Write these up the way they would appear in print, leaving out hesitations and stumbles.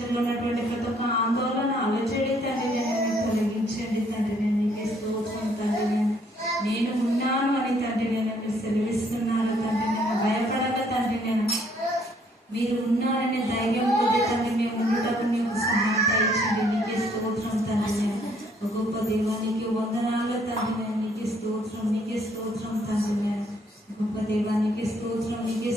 ఉన్నటువంటి ప్రతి ఒక్క ఆందోళన అలజడి తండ్రి నేను తొలగించండి తండ్రి నేను నీకే స్తోత్రం తండ్రి నేను ఉన్నాను అని తండ్రి నేను మీరు సెలవిస్తున్నాను తండ్రి నేను భయపడక తండ్రి నేను మీరు ఉన్నారనే ధైర్యం కొద్ది తండ్రి మేము ఉండటకు నీకు సహాయం దయచండి నీకే స్తోత్రం తండ్రి నేను గొప్ప దేవానికి వందనాలు తండ్రి నేను నీకే స్తోత్రం తండ్రి నేను గొప్ప దేవానికి స్తోత్రం నీకే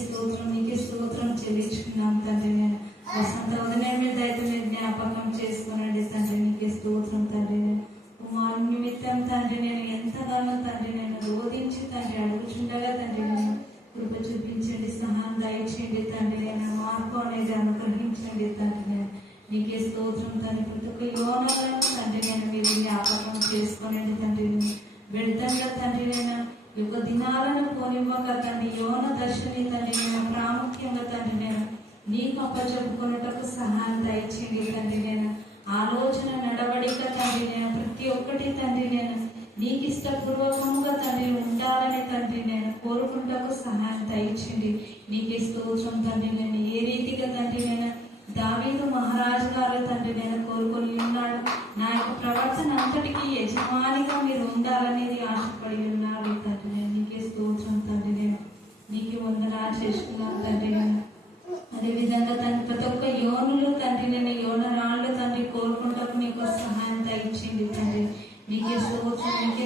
స్తోత్రం చెల్లించుకున్నాం తండ్రి నేను వసంత ఉదయం మీద అయితే మీరు జ్ఞాపకం చేసుకోనండి తండ్రి నీకే స్తోత్రం తండ్రి నేను కుమారు నిమిత్తం తండ్రి నేను ఎంతగానో తండ్రి నేను రోధించి తండ్రి అడుగుచుండగా తండ్రి నేను కృప చూపించండి సహాయం దయచేయండి తండ్రి నేను మార్పు అనేది అనుగ్రహించండి తండ్రి నేను నీకే స్తోత్రం తండ్రి ప్రతి ఒక్క యోనాలను తండ్రి నేను మీరు జ్ఞాపకం చేసుకోనండి తండ్రి నేను వ్యర్థంగా తండ్రి నేను యొక్క దినాలను పోనివ్వక తండ్రి యోన దశని తండ్రి నేను ప్రాముఖ్యంగా తండ్రి నేను నీకు అప్పచెప్పుకున్నటకు సహాయం దయచేయండి తండ్రి నేను ఆలోచన నడవడిక తండ్రి నేను ప్రతి ఒక్కటి తండ్రి నేను నీకు ఇష్టపూర్వకముగా తండ్రి ఉండాలని తండ్రి నేను కోరుకుంటకు సహాయం దయచేయండి నీకే స్తోత్రం తండ్రి నేను ఏ రీతిగా తండ్రి నేను దావీదు మహారాజు గారు తండ్రి నేను కోరుకొని ఉన్నాడు నా యొక్క ప్రవర్తన అంతటికీ యజమానిగా మీరు ఉండాలనేది ఆశపడి ఉన్నారు తండ్రి నేను నీకే స్తోత్రం తండ్రి నేను నీకు వందనా చేసుకున్నాను తండ్రి నేను అదేవిధంగా తండ్రి ప్రతి ఒక్క యోనులు తండ్రి నేను యోనరాళ్ళు తండ్రి కోరుకుంటూ నీకు సహాయం దయచేయండి తండ్రి నీకే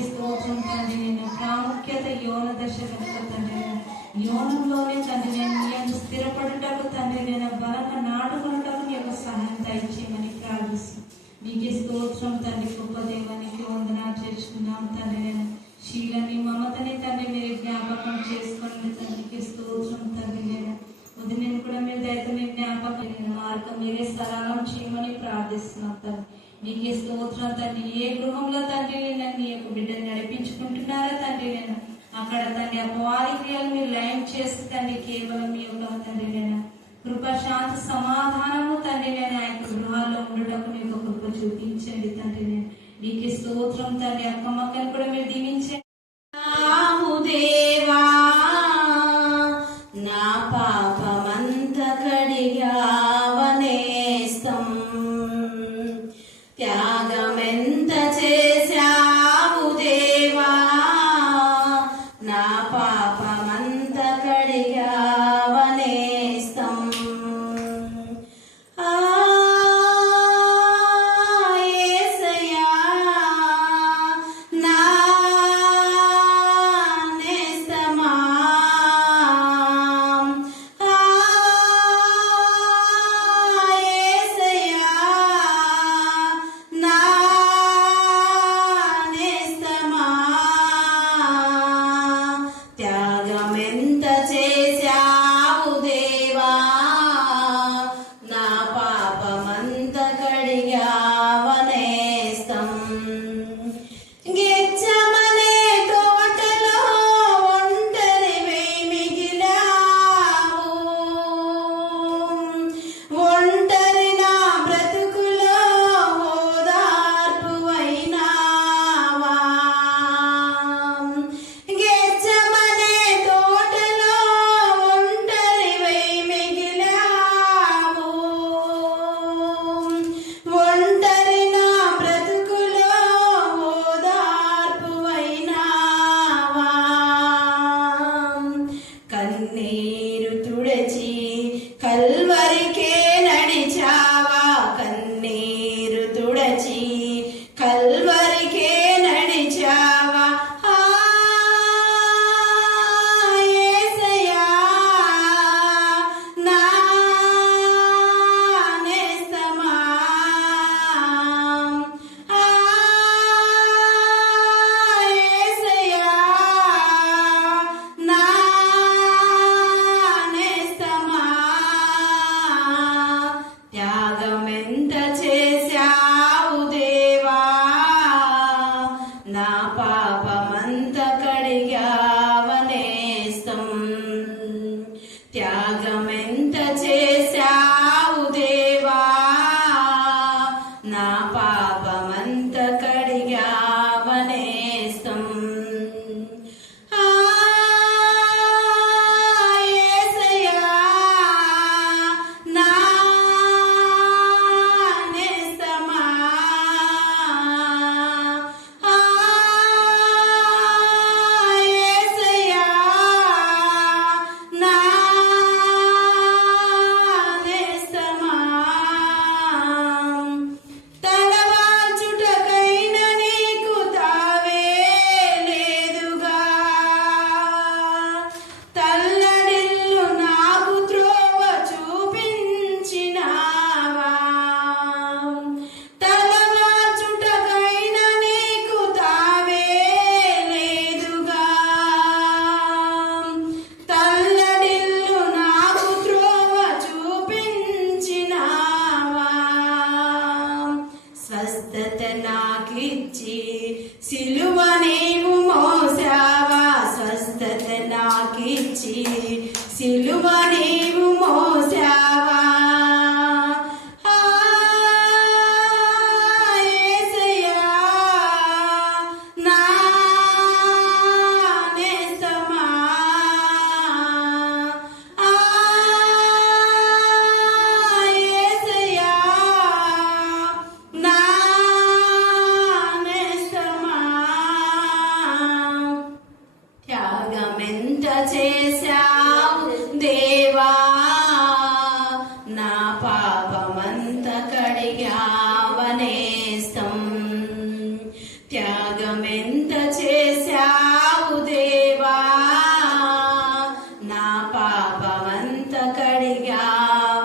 స్తోత్రం తండ్రి నేను ప్రాముఖ్యత యోన దశ కనుక తండ్రి నేను యోనంలోనే తండ్రి నేను స్థిరపడుటకు తండ్రి నేను బలంగా నాటుకున్నటకు నీకు సహాయం దయచేయమని ప్రార్థిస్తాను నీకే స్తోత్రం తండ్రి గొప్ప దేవానికి వందనా చేసుకున్నాం తండ్రి నేను శీలని మమతని తండ్రి మీరు జ్ఞాపకం చేసుకోండి తండ్రికి స్తోత్రం తండ్రి నేను నేను కూడా మీరు దయతో మీ జ్ఞాపకం మార్గం మీరే సరళం చేయమని ప్రార్థిస్తున్నాం తండ్రి నీకే స్తోత్రం తండ్రి ఏ గృహంలో తండ్రి నేను నీ యొక్క బిడ్డను నడిపించుకుంటున్నారా తండ్రి నేను అక్కడ తండ్రి అపవాది క్రియలు మీరు లయం చేస్తుందండి కేవలం మీ యొక్క తండ్రి నేను కృపశాంతి సమాధానము తండ్రి నేను ఆ యొక్క గృహాల్లో ఉండటకు మీ యొక్క కృప చూపించండి తండ్రి నేను నీకే స్తోత్రం తండ్రి అక్క మక్కలు కూడా మీరు దీవించండి దేవా నా పాపమంత కడిగావనేస్తం త్యాగమెంత చేశావు దేవా నా పాపమంత కడిగావనేస్తం యేసయ్యా నా నేస్తమా యేసయ్యా నా నేస్తమా త్యాగమెంత చేశావు నాకిచ్చి సిలువ నీవు మోసావా. యేసయ్యా నా నేస్తమా, యేసయ్యా నా నేస్తమా. త్యాగమెంత చేశావు దేవా, నా పాపమంత కడిగావనేస్తం. త్యాగమెంత చేశావు దేవా, నా పాపమంత కడిగావనేస్తం.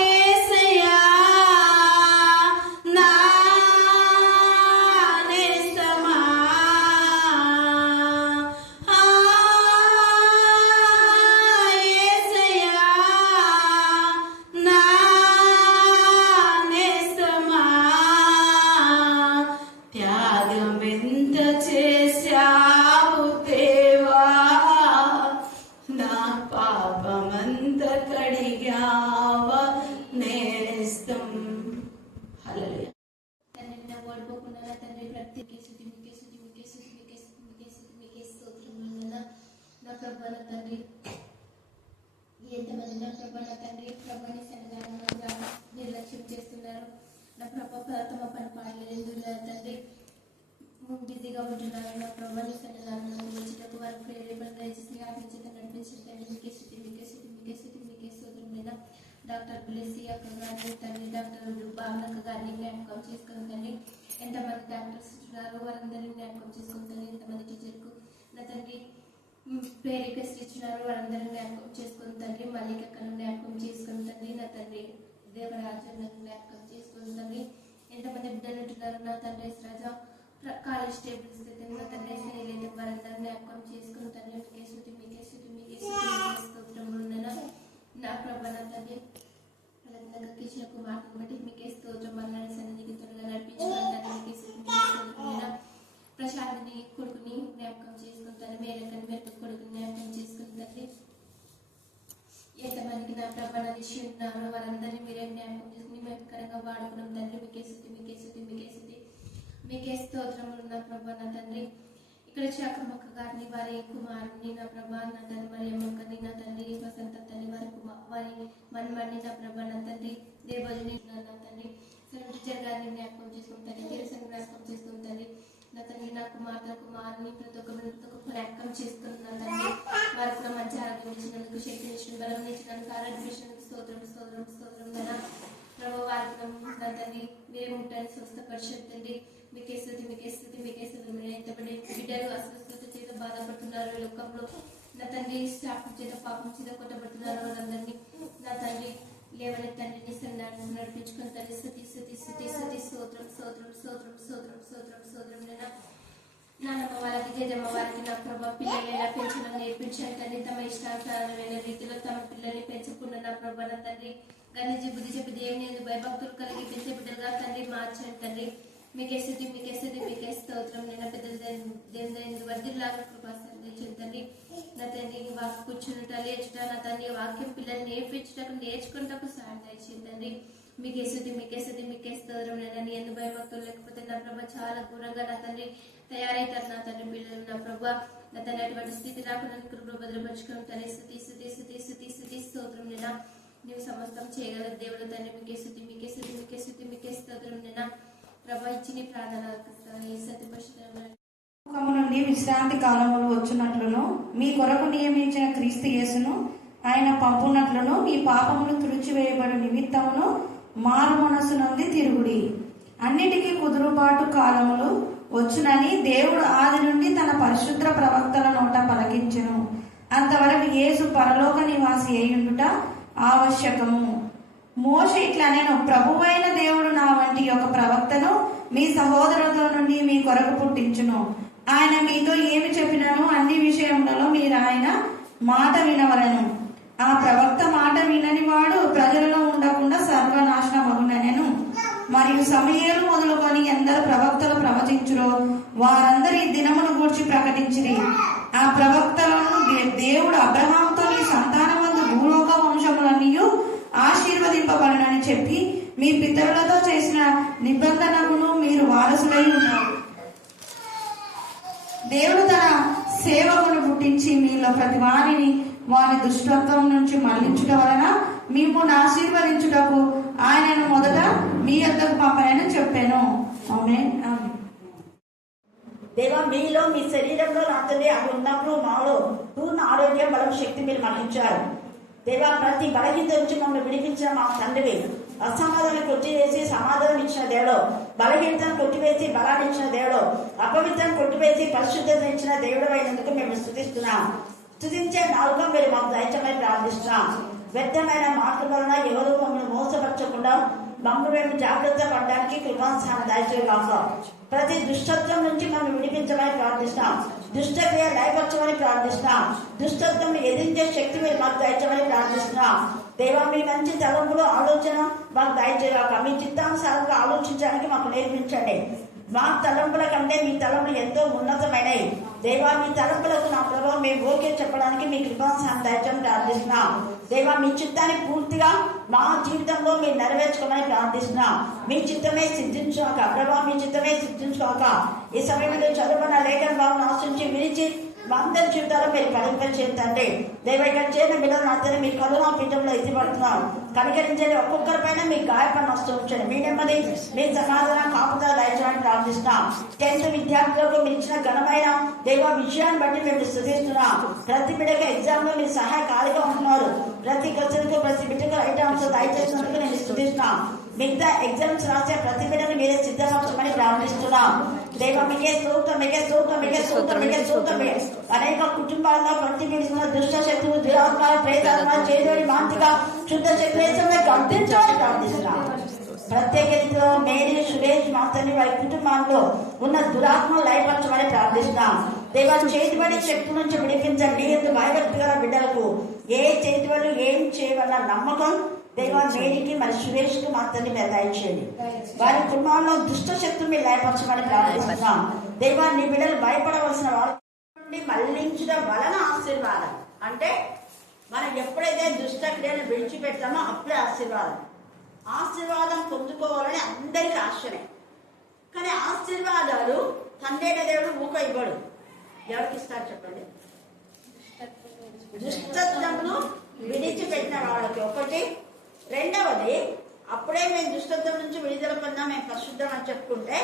యేసయ్యా నా నేస్తమా, యేసయ్యా నా నేస్తమా. త్యాగమెంత చేశావు దేవా, నా పాపమంత కడిగావ నేస్తం. హల్లెలూయా. తండ్రి నా ఓడిపోకుండా తండ్రి ప్రతికి స్తుతి మీకే స్తుతి మీకే స్తుతి మీకే స్తుతి మీకే స్తుతి మీకే స్తోత్రములు. నా ప్రభు నా తండ్రి ఎంతమంది నా ప్రభు నా తండ్రి ప్రభుని సన్నిధానంలో నిర్లక్ష్యం చేస్తున్నారు. నా ప్రభు తమ పని పాడలేదు తండ్రి, బిజీగా ఉంటున్నారు. నా ప్రభుని సన్నిధానంలో వచ్చేటప్పుడు వారు ప్రేరేపణ దయచేసి ఆలోచించి నడిపించిన తండ్రి మీకే స్తుతి మీకే స్తుతి మీకే స్తుతి మీకే స్తోత్రములు. డాక్టర్ బ్లెస్సీ అక్క గారిని తండ్రి, డాక్టర్ భావనక్క గారిని జ్ఞాపకం చేసుకుని తండ్రి, ఎంతమంది డాక్టర్స్ ఉన్నారు వారందరినీ జ్ఞాపకం చేసుకుని తండ్రి, ఎంతమంది టీచర్కు నా తండ్రి ప్రే రిక్వెస్ట్ ఇచ్చినారు వారందరినీ జ్ఞాపకం చేసుకుని తండ్రి, మల్లికక్కను జ్ఞాపకం చేసుకుని తండ్రి, నా తండ్రి దేవరాజును జ్ఞాపకం చేసుకుని తండ్రి, ఎంతమంది బిడ్డలు ఉంటున్నారు నా తండ్రి రాజా కాలేజ్ టేబుల్స్ నా తండ్రి స్నేహితులు వారందరూ జ్ఞాపకం చేసుకుని తండ్రి మీకే స్తుతి మీకే స్తుతి మీకే స్తుతి స్తోత్రములు. నా ప్రభు నా తండ్రి కిషన్ కుమార్తెను బట్టి మీకే స్తోత్రం. మరణాన్ని సన్నిధికి త్వరగా నడిపించుకుంటాను మీకే స్తోత్రం. ప్రశాంత్ని కొడుకుని జ్ఞాపకం చేసుకుంటాను, మేరకని మేరకు కొడుకుని జ్ఞాపకం చేసుకుంటాను. ఎంతమందికి నా ప్రభు నా విషయం ఉన్నారో వారందరినీ మీరే జ్ఞాపకం చేసుకుని మేకరంగా వాడుకున్నాం తండ్రి మీకే స్తుతి మీకే స్తుతి మీకే స్తుతి మీకే స్తోత్రములు. నా ప్రభు నా తండ్రి ఇక్కడ శాఖమక్క గారిని వారి కుమారుని నా ప్రభా నా తండ్రి మరి అమ్మక్కని నా తండ్రి వసంత తల్లి వారి మన్మడిని నా ప్రభా నా తండ్రి దేవజుని నా తండ్రి టీచర్ గారిని జ్ఞాపకం చేసుకుంటాను, తీరసని జ్ఞాపకం చేసుకుంటాను. నా తండ్రి నా కుమారుని ప్రతి ఒక్క జ్ఞాపకం చేసుకున్నాను తండ్రి. వారికి కూడా మంచి ఆరోగ్యం ఇచ్చినందుకు, శక్తి ఇచ్చిన బలం ఇచ్చినందుకు, ఆరోగ్యం ఇచ్చినందుకు స్తోత్రం స్తోత్రం స్తోత్రం కదా ప్రభు. వారికి నా తండ్రి మీరే ముట్టాన్ని స్వస్థపరిచయం తండ్రి మీకే స్తుతి మీకే స్తుతి మీకే స్తుతి. ఎంతమంది బిడ్డలు అస్వస్థత చేత బాధపడుతున్నారు లోకంలో నా తండ్రి, శాపం చేత పాపం చేత కొట్టబడుతున్నారు వాళ్ళందరినీ నా తండ్రి లేవని తండ్రిని సన్నాన్ని నడిపించుకుని తండ్రి స్తుతి స్తుతి స్తుతి స్తుతి స్తోత్రం స్తోత్రం స్తోత్రం స్తోత్రం స్తోత్రం స్తోత్రం. నాన్నమ్మ వాళ్ళకి జేజమ్మ వారికి నా ప్రభావ పిల్లలు ఎలా పెంచడం నేర్పించాను తండ్రి, తమ ఇష్టానుసారమైన రీతిలో తమ పిల్లల్ని పెంచుకున్న నా ప్రభా నా తండ్రి గాంధీజీ బుద్ధి చెప్పి దేవుని ఎందుకు భయభక్తులు కలిగి పెంచే బిడ్డలుగా తండ్రి మార్చాను తండ్రి మీకే స్తుతి మీకే స్తుతి మీకే స్తోత్రం. నేను పెద్దలు దేవుని వర్ధిల్లాగా కృపాసరించండి తండ్రి. నా తండ్రి వాక్యం కూర్చుంట లేచుట నా తండ్రి వాక్యం పిల్లల్ని నేర్పించుటకు నేర్చుకుంటకు సహాయం దయచేయండి తండ్రి మీకే స్తుతి మీకే స్తుతి మీకే స్తోత్రం. నేను ఎందుకు భయభక్తులు లేకపోతే నా ప్రభా చాలా ఘోరంగా నా తండ్రి తయారైతారు నా తండ్రి పిల్లలు నా ప్రభా నా తండ్రి అటువంటి స్థితి రాకుండా కృపలో భద్రపరుచుకుని తండ్రి స్తుతి స్తుతి స్తుతి స్తుతి స్తుతి స్తోత్రం. నేనా నీవు సమస్తం చేయగల దేవుడు తండ్రి మీకే స్తుతి మీకే స్తుతి మీకే స్తుతి మీకే స్తోత్రం. నేనా ప్రభా ఇచ్చిన ప్రార్థన నుండి విశ్రాంతి కాలములు వచ్చినట్లును మీ కొరకు నియమించిన క్రీస్తు యేసును ఆయన పంపునట్లును మీ పాపములు తుడిచివేయబడు నిమిత్తమును మారు మనసు నుండి తిరుగుడి. అన్నిటికీ కుదురుబాటు కాలములు వచ్చునని దేవుడు ఆది నుండి తన పరిశుద్ధ ప్రవక్తల నోట పలికించెను. అంతవరకు యేసు పరలోక నివాసి అయ్యుండుట ఆవశ్యకము. మోషే ఇట్లా నేను ప్రభువైన దేవుడు నా వంటి ఒక ప్రవక్తను మీ సహోదరులతో నుండి మీ కొరకు పుట్టించును. ఆయన మీతో ఏమి చెప్పినను అన్ని విషయములలో మీరు ఆయన మాట వినవలను. ఆ ప్రవక్త మాట వినని వాడు ప్రజలలో ఉండకుండా సర్వనాశనమగునెను. మరియు సమూయేలు మొదలుకొని ఎందరు ప్రవక్తలు ప్రవచించురో వారందరి ఈ దినమును గూర్చి ప్రకటించిరి. ఆ ప్రవక్తలను దేవుడు అబ్రహాముతో నీ సంతానమందు భూలోక వంశములన్నీ ఆశీర్వదింపబడునని చెప్పి మీ పితరులతో చేసిన నిబంధనకును మీరు వారసులై ఉన్నారు. దేవుడు తన సేవకును పుట్టించి మీలో ప్రతి వారిని వారి దుష్టత్వం నుంచి మళ్లించుట వలన మిమ్మల్ని ఆశీర్వదించుటకు ఆయనను మొదట మీ యొద్దకు పంపనని చెప్పాను. ఆమేన్. దేవా, మీలో మీ శరీరంలో నా తండ్రి అవి ఉన్నప్పుడు మాలో పూర్ణ ఆరోగ్యం, బలం, శక్తి మీరు మరణించారు. దేవా, ప్రతి బలహీనత నుంచి మమ్మల్ని విడిపించిన మా తండ్రివి. అసమాధానం కొట్టివేసి సమాధానం ఇచ్చిన దేవుడు, బలహీనతను కొట్టివేసి బలాన్ని ఇచ్చిన దేవుడు, అపవిత్రం కొట్టివేసి పరిశుద్ధత ఇచ్చిన దేవుడు అయినందుకు మేము స్తుతిస్తున్నాం. స్తుతించే నాలుగు మీరు మాకు దయచమని ప్రార్థిస్తున్నాం. వ్యర్థమైన మాటల వలన ఎవరు మమ్మల్ని మోసపరచకుండా మమ్మల్ని మేము జాగ్రత్త పడడానికి కృపాస్థానం దయచేయగాక. ప్రతి దుష్టత్వం నుంచి మనం విడిపించమని ప్రార్థిస్తాం. దుష్టక్రియ లయపరచమని ప్రార్థిస్తాం. దుష్టత్వం ఎదిరించే శక్తి మీరు మాకు దయచమని ప్రార్థిస్తున్నాం. దేవా, మీ మంచి తలంపులు ఆలోచన మాకు దయచేయగాక. మీ చిత్తానుసారంగా ఆలోచించడానికి మాకు నేర్పించండి. మా తలంపుల కంటే మీ తలంపులు ఎంతో ఉన్నతమైనవి. దేవా, మీ తలంపులకు నా ప్రభావం మేము ఓకే చెప్పడానికి మీ కృపాస్థానం దయచేయమని ప్రార్థిస్తున్నాం. దేవా, మీ చిత్తాన్ని పూర్తిగా మా జీవితంలో మీరు నెరవేర్చుకోమని ప్రార్థిస్తున్నాం. మీ చిత్తమే సిద్ధించుకోక ప్రభావం, మీ చిత్తమే సిద్ధించుకోక ఈ సమయంలో చదువుకున్న లేఖన భావన ఆశించి విరిచి మా అందరి జీవితాల్లో మీరు కలుగపరిచేయండి. దేవ, ఇక్కడ చేరిన బిడ్డలు అందరూ మీ కరుణా పీఠంలో ఎత్తిపడుతున్నారు. కనికరించండి. ఒక్కొక్కరి పైన మీ గాయపడిన వస్తూ ఉంచండి. మీ నెమ్మది, మీ సమాధానం, కాపుదల దయచేయడానికి ప్రార్థిస్తున్నాం. 10th విద్యార్థులకు మీరు ఇచ్చిన ఘనమైన దేవ విషయాన్ని బట్టి మేము స్తుతిస్తున్నాం. ప్రతి బిడ్డకి ఎగ్జామ్ లో మీరు సహాయకారిగా ఉంటున్నారు. ప్రతి క్వశ్చన్కు ప్రతి బిడ్డకు రైట్ ఆన్సర్ దయచేసినందుకు నేను స్తుతిస్తున్నాం. మిగతా ఎగ్జామ్స్ రాసే ప్రతి బిడ్డను మీరే సిద్ధపరచమని ప్రార్థిస్తున్నాం. దేవ, మీకే స్తోత్రం, మీకే స్తోత్రం, మీకే స్తోత్రం, మీకే స్తోత్రం. అనేక కుటుంబాల్లో ప్రతిబింబిస్తున్న దుష్ట శక్తులు, దురాత్మ, ప్రేతాత్మ, చేదోడి మాంత్రిక శుద్ధ శక్తులు గర్తించాలని ప్రార్థిస్తున్నాం. ప్రత్యేక రీతిలో మేరీ, సురేష్, మా తండ్రి వారి కుటుంబాల్లో ఉన్న దురాత్మలు లయపరచమని ప్రార్థిస్తున్నాం. దేవా, చేతిబడి శక్తి నుంచి విడిపించండి. ఎందుకు భయభక్తి గల బిడ్డలకు ఏ చేతి వాళ్ళు ఏం చేయవల్ల నమ్మకం దేవా మేరీకి మరి సురేష్ కు మా తండ్రి మీరు దయచేయండి. వారి కుటుంబంలో దుష్ట శక్తులు మీరు లయపరచమని ప్రార్థిస్తున్నాం. దేవా, నీ బిడ్డలు భయపడవలసిన వారి నుండి మళ్లించడం వలన ఆశీర్వాదం. అంటే మనం ఎప్పుడైతే దుష్ట క్రియలను విడిచిపెడతామో అప్పుడే ఆశీర్వాదం. ఆశీర్వాదం పొందుకోవాలని అందరికీ ఆశనే. కానీ ఆశీర్వాదాలు తండ్రి దేవుడు ఊక ఇవ్వడు. ఎవరికి ఇస్తారు చెప్పండి? దుష్టత్వమును విడిచిపెట్టిన వాళ్ళకి ఒకటి. రెండవది, అప్పుడే మేము దుష్టత్వం నుంచి విడుదల పొందాం, మేము పరిశుద్ధం అని చెప్పుకుంటే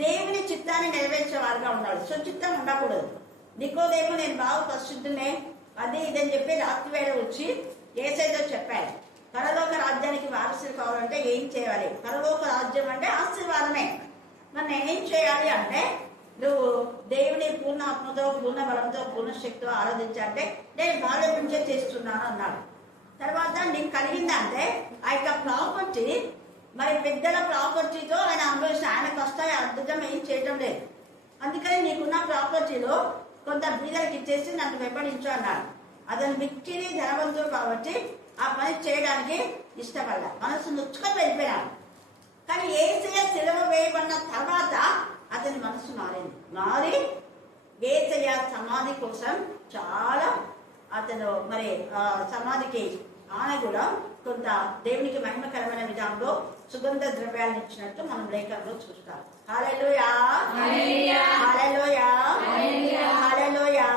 దేవుని చిత్తాన్ని నెరవేర్చే వారుగా ఉండాలి. స్వచిత్తం ఉండకూడదు. నికోదేము నేను బాగా పరిశుద్ధమే అది ఇదని చెప్పి రాత్రి వేళ వచ్చి యేసయ్యతో చెప్పాడు, పరలోక రాజ్యానికి వారసులు కావాలంటే ఏం చేయాలి? పరలోక రాజ్యం అంటే ఆశీర్వాదమే. మరి నేనేం చేయాలి అంటే, నువ్వు దేవుని పూర్ణ ఆత్మతో, పూర్ణ బలంతో, పూర్ణ శక్తితో ఆరాధించాలంటే నేను బాల్యం నుంచే చేస్తున్నాను అన్నాడు. తర్వాత నీకు కలిగిందంటే ఆ యొక్క ప్రాపర్టీ, మరి పెద్దల ప్రాపర్టీతో ఆయన అనుభవించిన, ఆయనకు వస్తాయి అద్భుతం ఏం చేయటం లేదు. అందుకని నీకున్న ప్రాపర్టీలో కొంత బీదలకు ఇచ్చేసి నన్ను వెంబడించు అన్నాడు. అతను మిక్కిలి ధనవంతుడు కాబట్టి ఆ పని చేయడానికి ఇష్టపడ్డా, మనసు నొచ్చుకొని వెళ్ళిపోయాడు. కానీ యేసయ్య సిలువ వేయబడిన తర్వాత అతని మనసు మారి యేసయ్య సమాధి కోసం చాలా అతను మరి సమాధికి ఆనగుడా కొంత దేవునికి మహిమకరమైన విధానంలో సుగంధ ద్రవ్యాలను ఇచ్చినట్టు మనం లేఖనంలో చూస్తాం. హల్లెలూయా, హల్లెలూయా, హల్లెలూయా.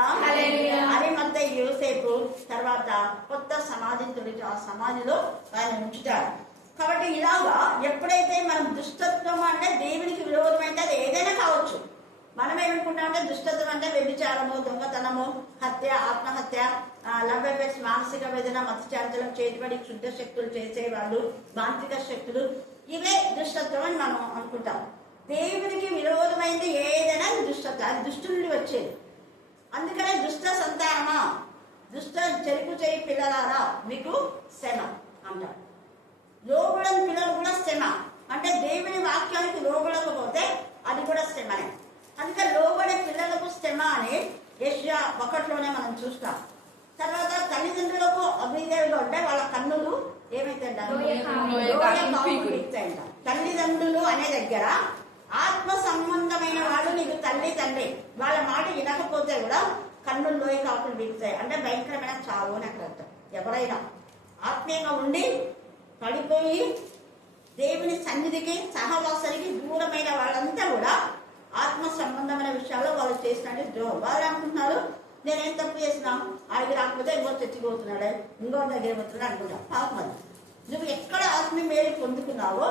అరిమత్తయి యోసేపు తర్వాత కొత్త సమాధిని తొలిచి ఆ సమాధిలో ఆయన ఉంచుతారు. కాబట్టి ఇలాగా ఎప్పుడైతే మనం దుష్టత్వం అంటే దేవునికి విరోధమైతే అది ఏదైనా కావచ్చు. మనం ఏమనుకుంటామంటే దుష్టత్వం అంటే వ్యభిచారము, దొంగతనము, హత్య, ఆత్మహత్య, లవ్ ఎఫెక్ట్స్, మానసిక వేదన, మత్స్యాచలం, చేతిబడి శుద్ధ శక్తులు చేసేవాళ్ళు, మాంత్రిక శక్తులు, ఇవే దుష్టత్వం అని మనం అనుకుంటాం. దేవునికి విరోధమైంది ఏదైనా దుష్టత్వం, అది దుష్టు నుండి వచ్చేది. అందుకనే దుష్ట సంతానమా, దుష్ట చెరుపు చేయి పిల్లలారా మీకు శ్రమ అంటారు. లోబడని పిల్లలు కూడా శ్రమ. అంటే దేవుని వాక్యానికి లోబడకపోతే అది కూడా శ్రమనే. అందుకని లోబడే పిల్లలకు శ్రమ అని యెషయా 1లోనే మనం చూస్తాం. తర్వాత తల్లిదండ్రులకు అభిధేయులుగా ఉంటే వాళ్ళ కన్నులు ఏమైతే తల్లిదండ్రులు అనే దగ్గర ఆత్మ సంబంధమైన వాళ్ళు నీకు తల్లి తండ్రి వాళ్ళ మాట వినకపోతే కూడా కన్నుల్లోకి కాపులు బిగుతాయి. అంటే భయంకరమైన చావు అని అక్కడ అర్థం. ఎవరైనా ఆత్మీయంగా ఉండి పడిపోయి దేవుని సన్నిధికి సహవాసానికి దూరమైన వాళ్ళంతా కూడా ఆత్మ సంబంధమైన విషయాల్లో వాళ్ళు చేసినట్టు ద్రోహం. వాళ్ళు అనుకుంటున్నారు నేనేం తప్పు చేసినా ఆడికి రాకపోతే ఇంకో చచ్చిపోతున్నాడే ఇంకో దగ్గర పోతున్నాడు అనుకుంటా. పాపం అది. నువ్వు ఎక్కడ ఆత్మీయ మేలు పొందుకున్నావో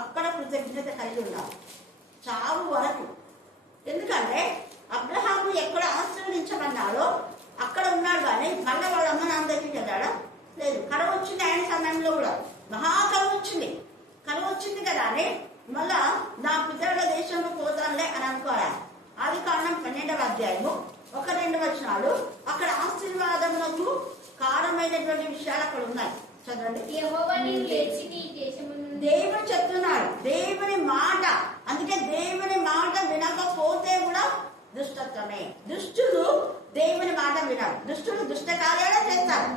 అక్కడ కృతజ్ఞత కలిగి ఉన్నావు చావు వరకు. ఎందుకంటే అబ్రహాము ఎక్కడ ఆశీర్వదించమన్నాడో అక్కడ ఉన్నాడు, కానీ మళ్ళీ వాళ్ళ అమ్మ నాన్న దగ్గరికి వెళ్ళాడా? లేదు. కరువు వచ్చింది ఆయన సమయంలో కూడా, మహాకరువు వచ్చింది. కరువు వచ్చింది కదా అని మళ్ళా నా పితరుల దేశంలో పోతానులే అని అనుకోవాలి. ఆదికాండం 12వ అధ్యాయము 1-2 వచనాలు అక్కడ ఆశీర్వాదములకు కారణమైనటువంటి విషయాలు అక్కడ ఉన్నాయి. చదవండి. దేవుడు చెప్తున్నాడు దేవుని మాట. అందుకే దేవుని మాట వినకపోతే కూడా దుష్టత్వమే. దుష్టులు దేవుని మాట వినాలి. దుష్టులు దుష్ట కార్యాలే చేస్తారు.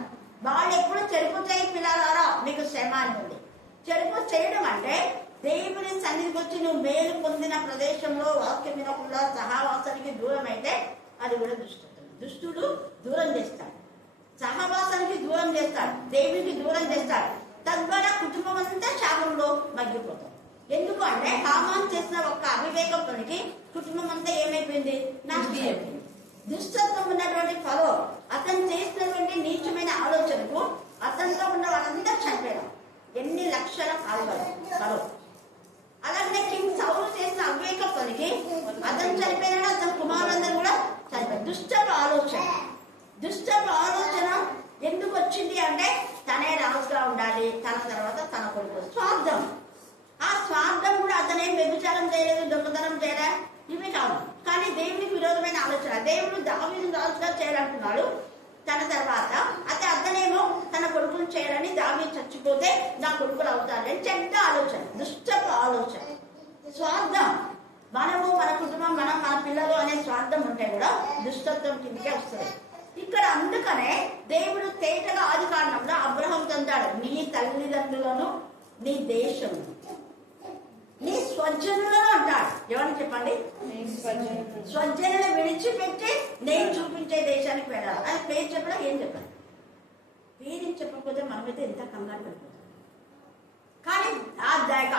వాళ్ళు ఎప్పుడు చెరుపు చేయి పిల్లలారా మీకు శ్రమ అని ఉంది. చెరుపు చేయడం అంటే దేవుని సన్నిధికి వచ్చి నువ్వు మేలు పొందిన ప్రదేశంలో వాక్యం వినకుండా సహవాసానికి దూరం అయితే అది కూడా దుష్టత్వం. దుష్టుడు దూరం చేస్తాడు, సహవాసానికి దూరం చేస్తాడు, దేవునికి దూరం చేస్తాడు. తద్వారా కుటుంబం అంతా శాపంలో మగ్గిపోతాం. ఎందుకు అంటే హామాన్ చేసిన ఒక్క అవివేకం పనికి కుటుంబం అంతా ఏమైపోయింది? నాశనం అయిపోయింది. దుష్టత్వం ఉన్నటువంటి ఫరో అతను చేసినటువంటి నీచమైన ఆలోచనకు అతనిలో ఉన్న వాళ్ళందరూ చనిపోయారు. ఎన్ని లక్షల కాలువలు ఫరో. అలాగే కింగ్ సౌలు చేసిన అవివేక పనికి అతను చనిపోయినా అతని కుమారులందరూ కూడా చనిపోయారు. దుష్టపు ఆలోచన. దుష్టపు ఆలోచన ఎందుకు వచ్చింది అంటే తనే రాజుగా ఉండాలి, తన తర్వాత తన కొడుకు. స్వార్థం. ఆ స్వార్థం కూడా అతనేం వ్యభిచారం చేయలేదు, దొంగతనం చేయలే, ఇవి కాదు. కానీ దేవునికి విరోధమైన ఆలోచన. దేవుడు దావీదును రాజుగా చేయాలనుకున్నాడు తన తర్వాత. అయితే అతనేమో తన కొడుకును చేయాలని, దావీదు చచ్చిపోతే నా కొడుకులు అవుతారని చెడ్డ ఆలోచన, దుష్టపు ఆలోచన, స్వార్థం. మనము మన కుటుంబం మన పిల్లలు అనే స్వార్థం ఉంటే కూడా దుష్టత్వం కిందకే వస్తుంది. ఇక్కడ అందుకనే దేవుడు తేటగా ఆదికాండంలో అబ్రహాముతో అంటాడు, నీ తల్లిదండ్రులను, నీ దేశం, నీ స్వజనులను అంటాడు. ఎవరిని చెప్పండి? స్వజనులను విడిచిపెట్టి నేను చూపించే దేశానికి వెళ్ళాలి. ఆయన పేరు చెప్పడం ఏం చెప్పాలి? పేరు చెప్పకపోతే మనమైతే ఎంత కంగారు పడిపోతాం. కానీ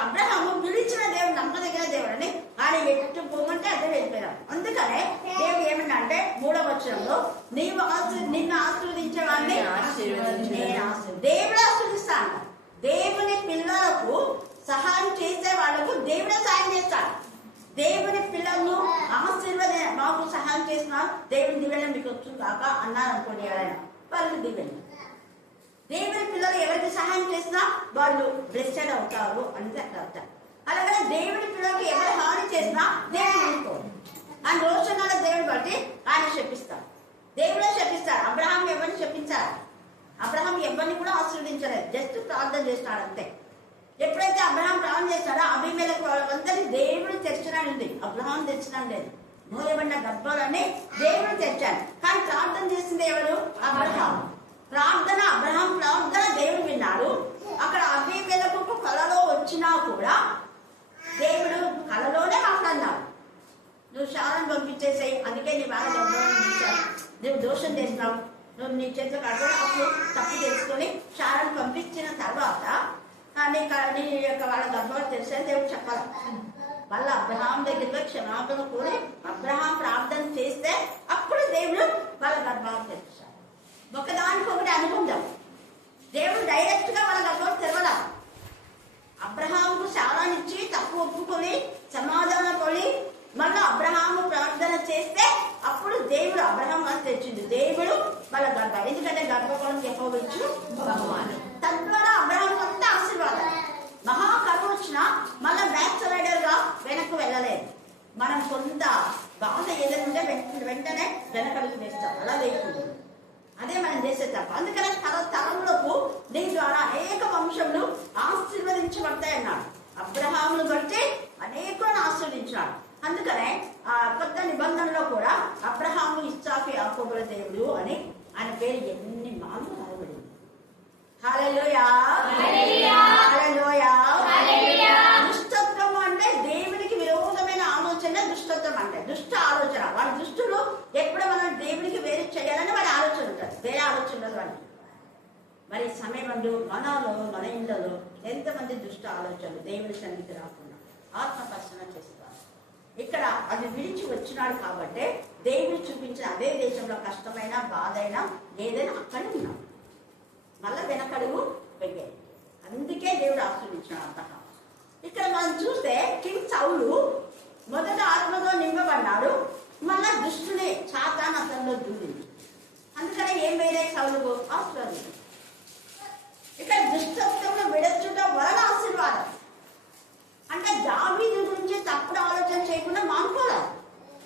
అబ్రహాము పిలిచిన దేవుడు, నమ్మదగిన దేవుడు అని ఆయన ఎట్టు పోమంటే అదే వెళ్ళిపోయారు. అందుకనే దేవుడు ఏమన్నా అంటే 3వ వచనంలో నిన్ను ఆశీర్వదించే వాడిని దేవుడు ఆశీర్వదిస్తాను. దేవుని పిల్లలకు సహాయం చేసే వాళ్ళకు దేవుడే సహాయం చేస్తాడు. దేవుని పిల్లలను మాకు సహాయం చేసిన దేవుని దీవెన మీకు వచ్చు కాక అన్నారు అనుకోండి, ఎవరైనా వాళ్ళకి దీవెన. దేవుని పిల్లలు ఎవరికి సహాయం చేసినా వాళ్ళు బ్లెస్సెడ్ అవుతారు అంటే అర్థం. అలాగే దేవుని పిల్లలకు ఎవరు హాని చేసినా దేవుడు అనుకోరు. ఆయన రోషనాల దేవుడు బట్టి ఆయన శపిస్తాడు. దేవుడే శపిస్తాడు. అబ్రహాం ఎవరిని శపించారు? అబ్రహాం ఎవరిని కూడా ఆశీర్వదించలేదు, జస్ట్ ప్రార్థన చేస్తాడు అంతే. ఎప్పుడైతే అబ్రహాం ప్రార్థన చేస్తాడో అబీమెలెకు వాళ్ళందరినీ దేవుడు తెచ్చినాడు. అబ్రహాం తెచ్చినాడు లేదు. మూయబడిన గర్భాలన్నీ దేవుడు తెచ్చాడు. కానీ ప్రార్థన చేసింది ఎవరు? అబ్రహాం. అబ్రహాం ప్రార్థన దేవుడు విన్నాడు. అక్కడ అబీమెలెకు కలలో వచ్చినా కూడా దేవుడు కలలోనే మాట్లాడినాడు. నువ్వు శారాన్ని పంపించేసాయి, అందుకే నీ బాగా గర్భాలను నువ్వు దోషం చేసినావు, నువ్వు నీ చేతిలో కడగడం. అప్పుడు తప్పు తెలుసుకొని శారాన్ని పంపించిన తర్వాత నీ యొక్క వాళ్ళ గర్భాలు తెలిసేది దేవుడు చెప్పాలి. వాళ్ళ అబ్రహాం దగ్గర క్షమాపణ కోరి అబ్రహాం ప్రార్థన చేస్తే అప్పుడు దేవుడు వాళ్ళ గర్భాలు తెచ్చాడు. ఒకదానికొకటి అనుకుందాం. దేవుడు డైరెక్ట్ గా వాళ్ళ గర్భాలు తెరవల. అబ్రహాముకు శారాన్నిచ్చి తప్పు ఒప్పుకొని సమాధానం పడి మళ్ళీ అబ్రహాము ప్రార్థన చేస్తే అప్పుడు దేవుడు అబ్రహాం అని తెచ్చింది. దేవుడు వాళ్ళ గర్భాలు. ఎందుకంటే గర్భఫలం చెప్పవచ్చు భగవాను. తద్వారా అబ్రహాం అంతా ఆశీర్వాదం. మహాకరువు వచ్చినా మళ్ళీ బ్యాక్ సైడర్ గా వెనక్కు వెళ్ళలేదు. మనం కొంత బాధ ఏదైనా వెంటనే వెనకడుగు వేస్తాం, అలా వేయకూడదు. అదే మనం చేసే తప్ప. అందుకనే తరములకు దీని ద్వారా అనేక వంశములు ఆశీర్వదించబడతాయి అన్నాడు. అబ్రహామును బట్టి అనేకులను ఆశీర్వదించాడు. అందుకనే ఆ కొత్త నిబంధనలో కూడా అబ్రహాము, ఇస్సాకు, యాకోబుల దేవుడు అని ఆయన పేరు ఎన్ని మార్లు రాయబడింది. హల్లెలూయా, హల్లెలూయా, హల్లెలూయా. దుష్ట అంటే దుష్ట ఆలోచన. వాళ్ళ దుష్టులు ఎప్పుడు మనం దేవునికి వేరే చేయాలని వాళ్ళ ఆలోచన ఉంటుంది, వేరే ఆలోచన ఉండదు వాళ్ళకి. మరి సమయం అందు మనలో మన ఇళ్ళలో ఎంతమంది దుష్ట ఆలోచనలు దేవుని సన్నిధికి రాకుండా ఆత్మపర్శన చేస్తారు. ఇక్కడ అది విడిచి వచ్చినాడు కాబట్టి దేవుడు చూపించిన అదే దేశంలో కష్టమైన బాధైనా ఏదైనా అక్కడే ఉన్నాడు. మళ్ళా వెనకడుగు వెయ్యాలి. అందుకే దేవుడు ఆశ్రయించాడు అంతగా. ఇక్కడ మనం చూస్తే కింగ్ సౌలు మొదట ఆత్మతో నింపబడ్డాడు, మళ్ళా దుష్టుని సాతాను అతనిలో దూరింది. అందుకనే ఏం వేరే సౌలు ఆశీర్వాదం. ఇక్కడ దుష్టత్వంలో విడచుట వలన ఆశీర్వాదం. అంటే దావీదు గురించి తప్పుడు ఆలోచన చేయకుండా మానుకోవాలి.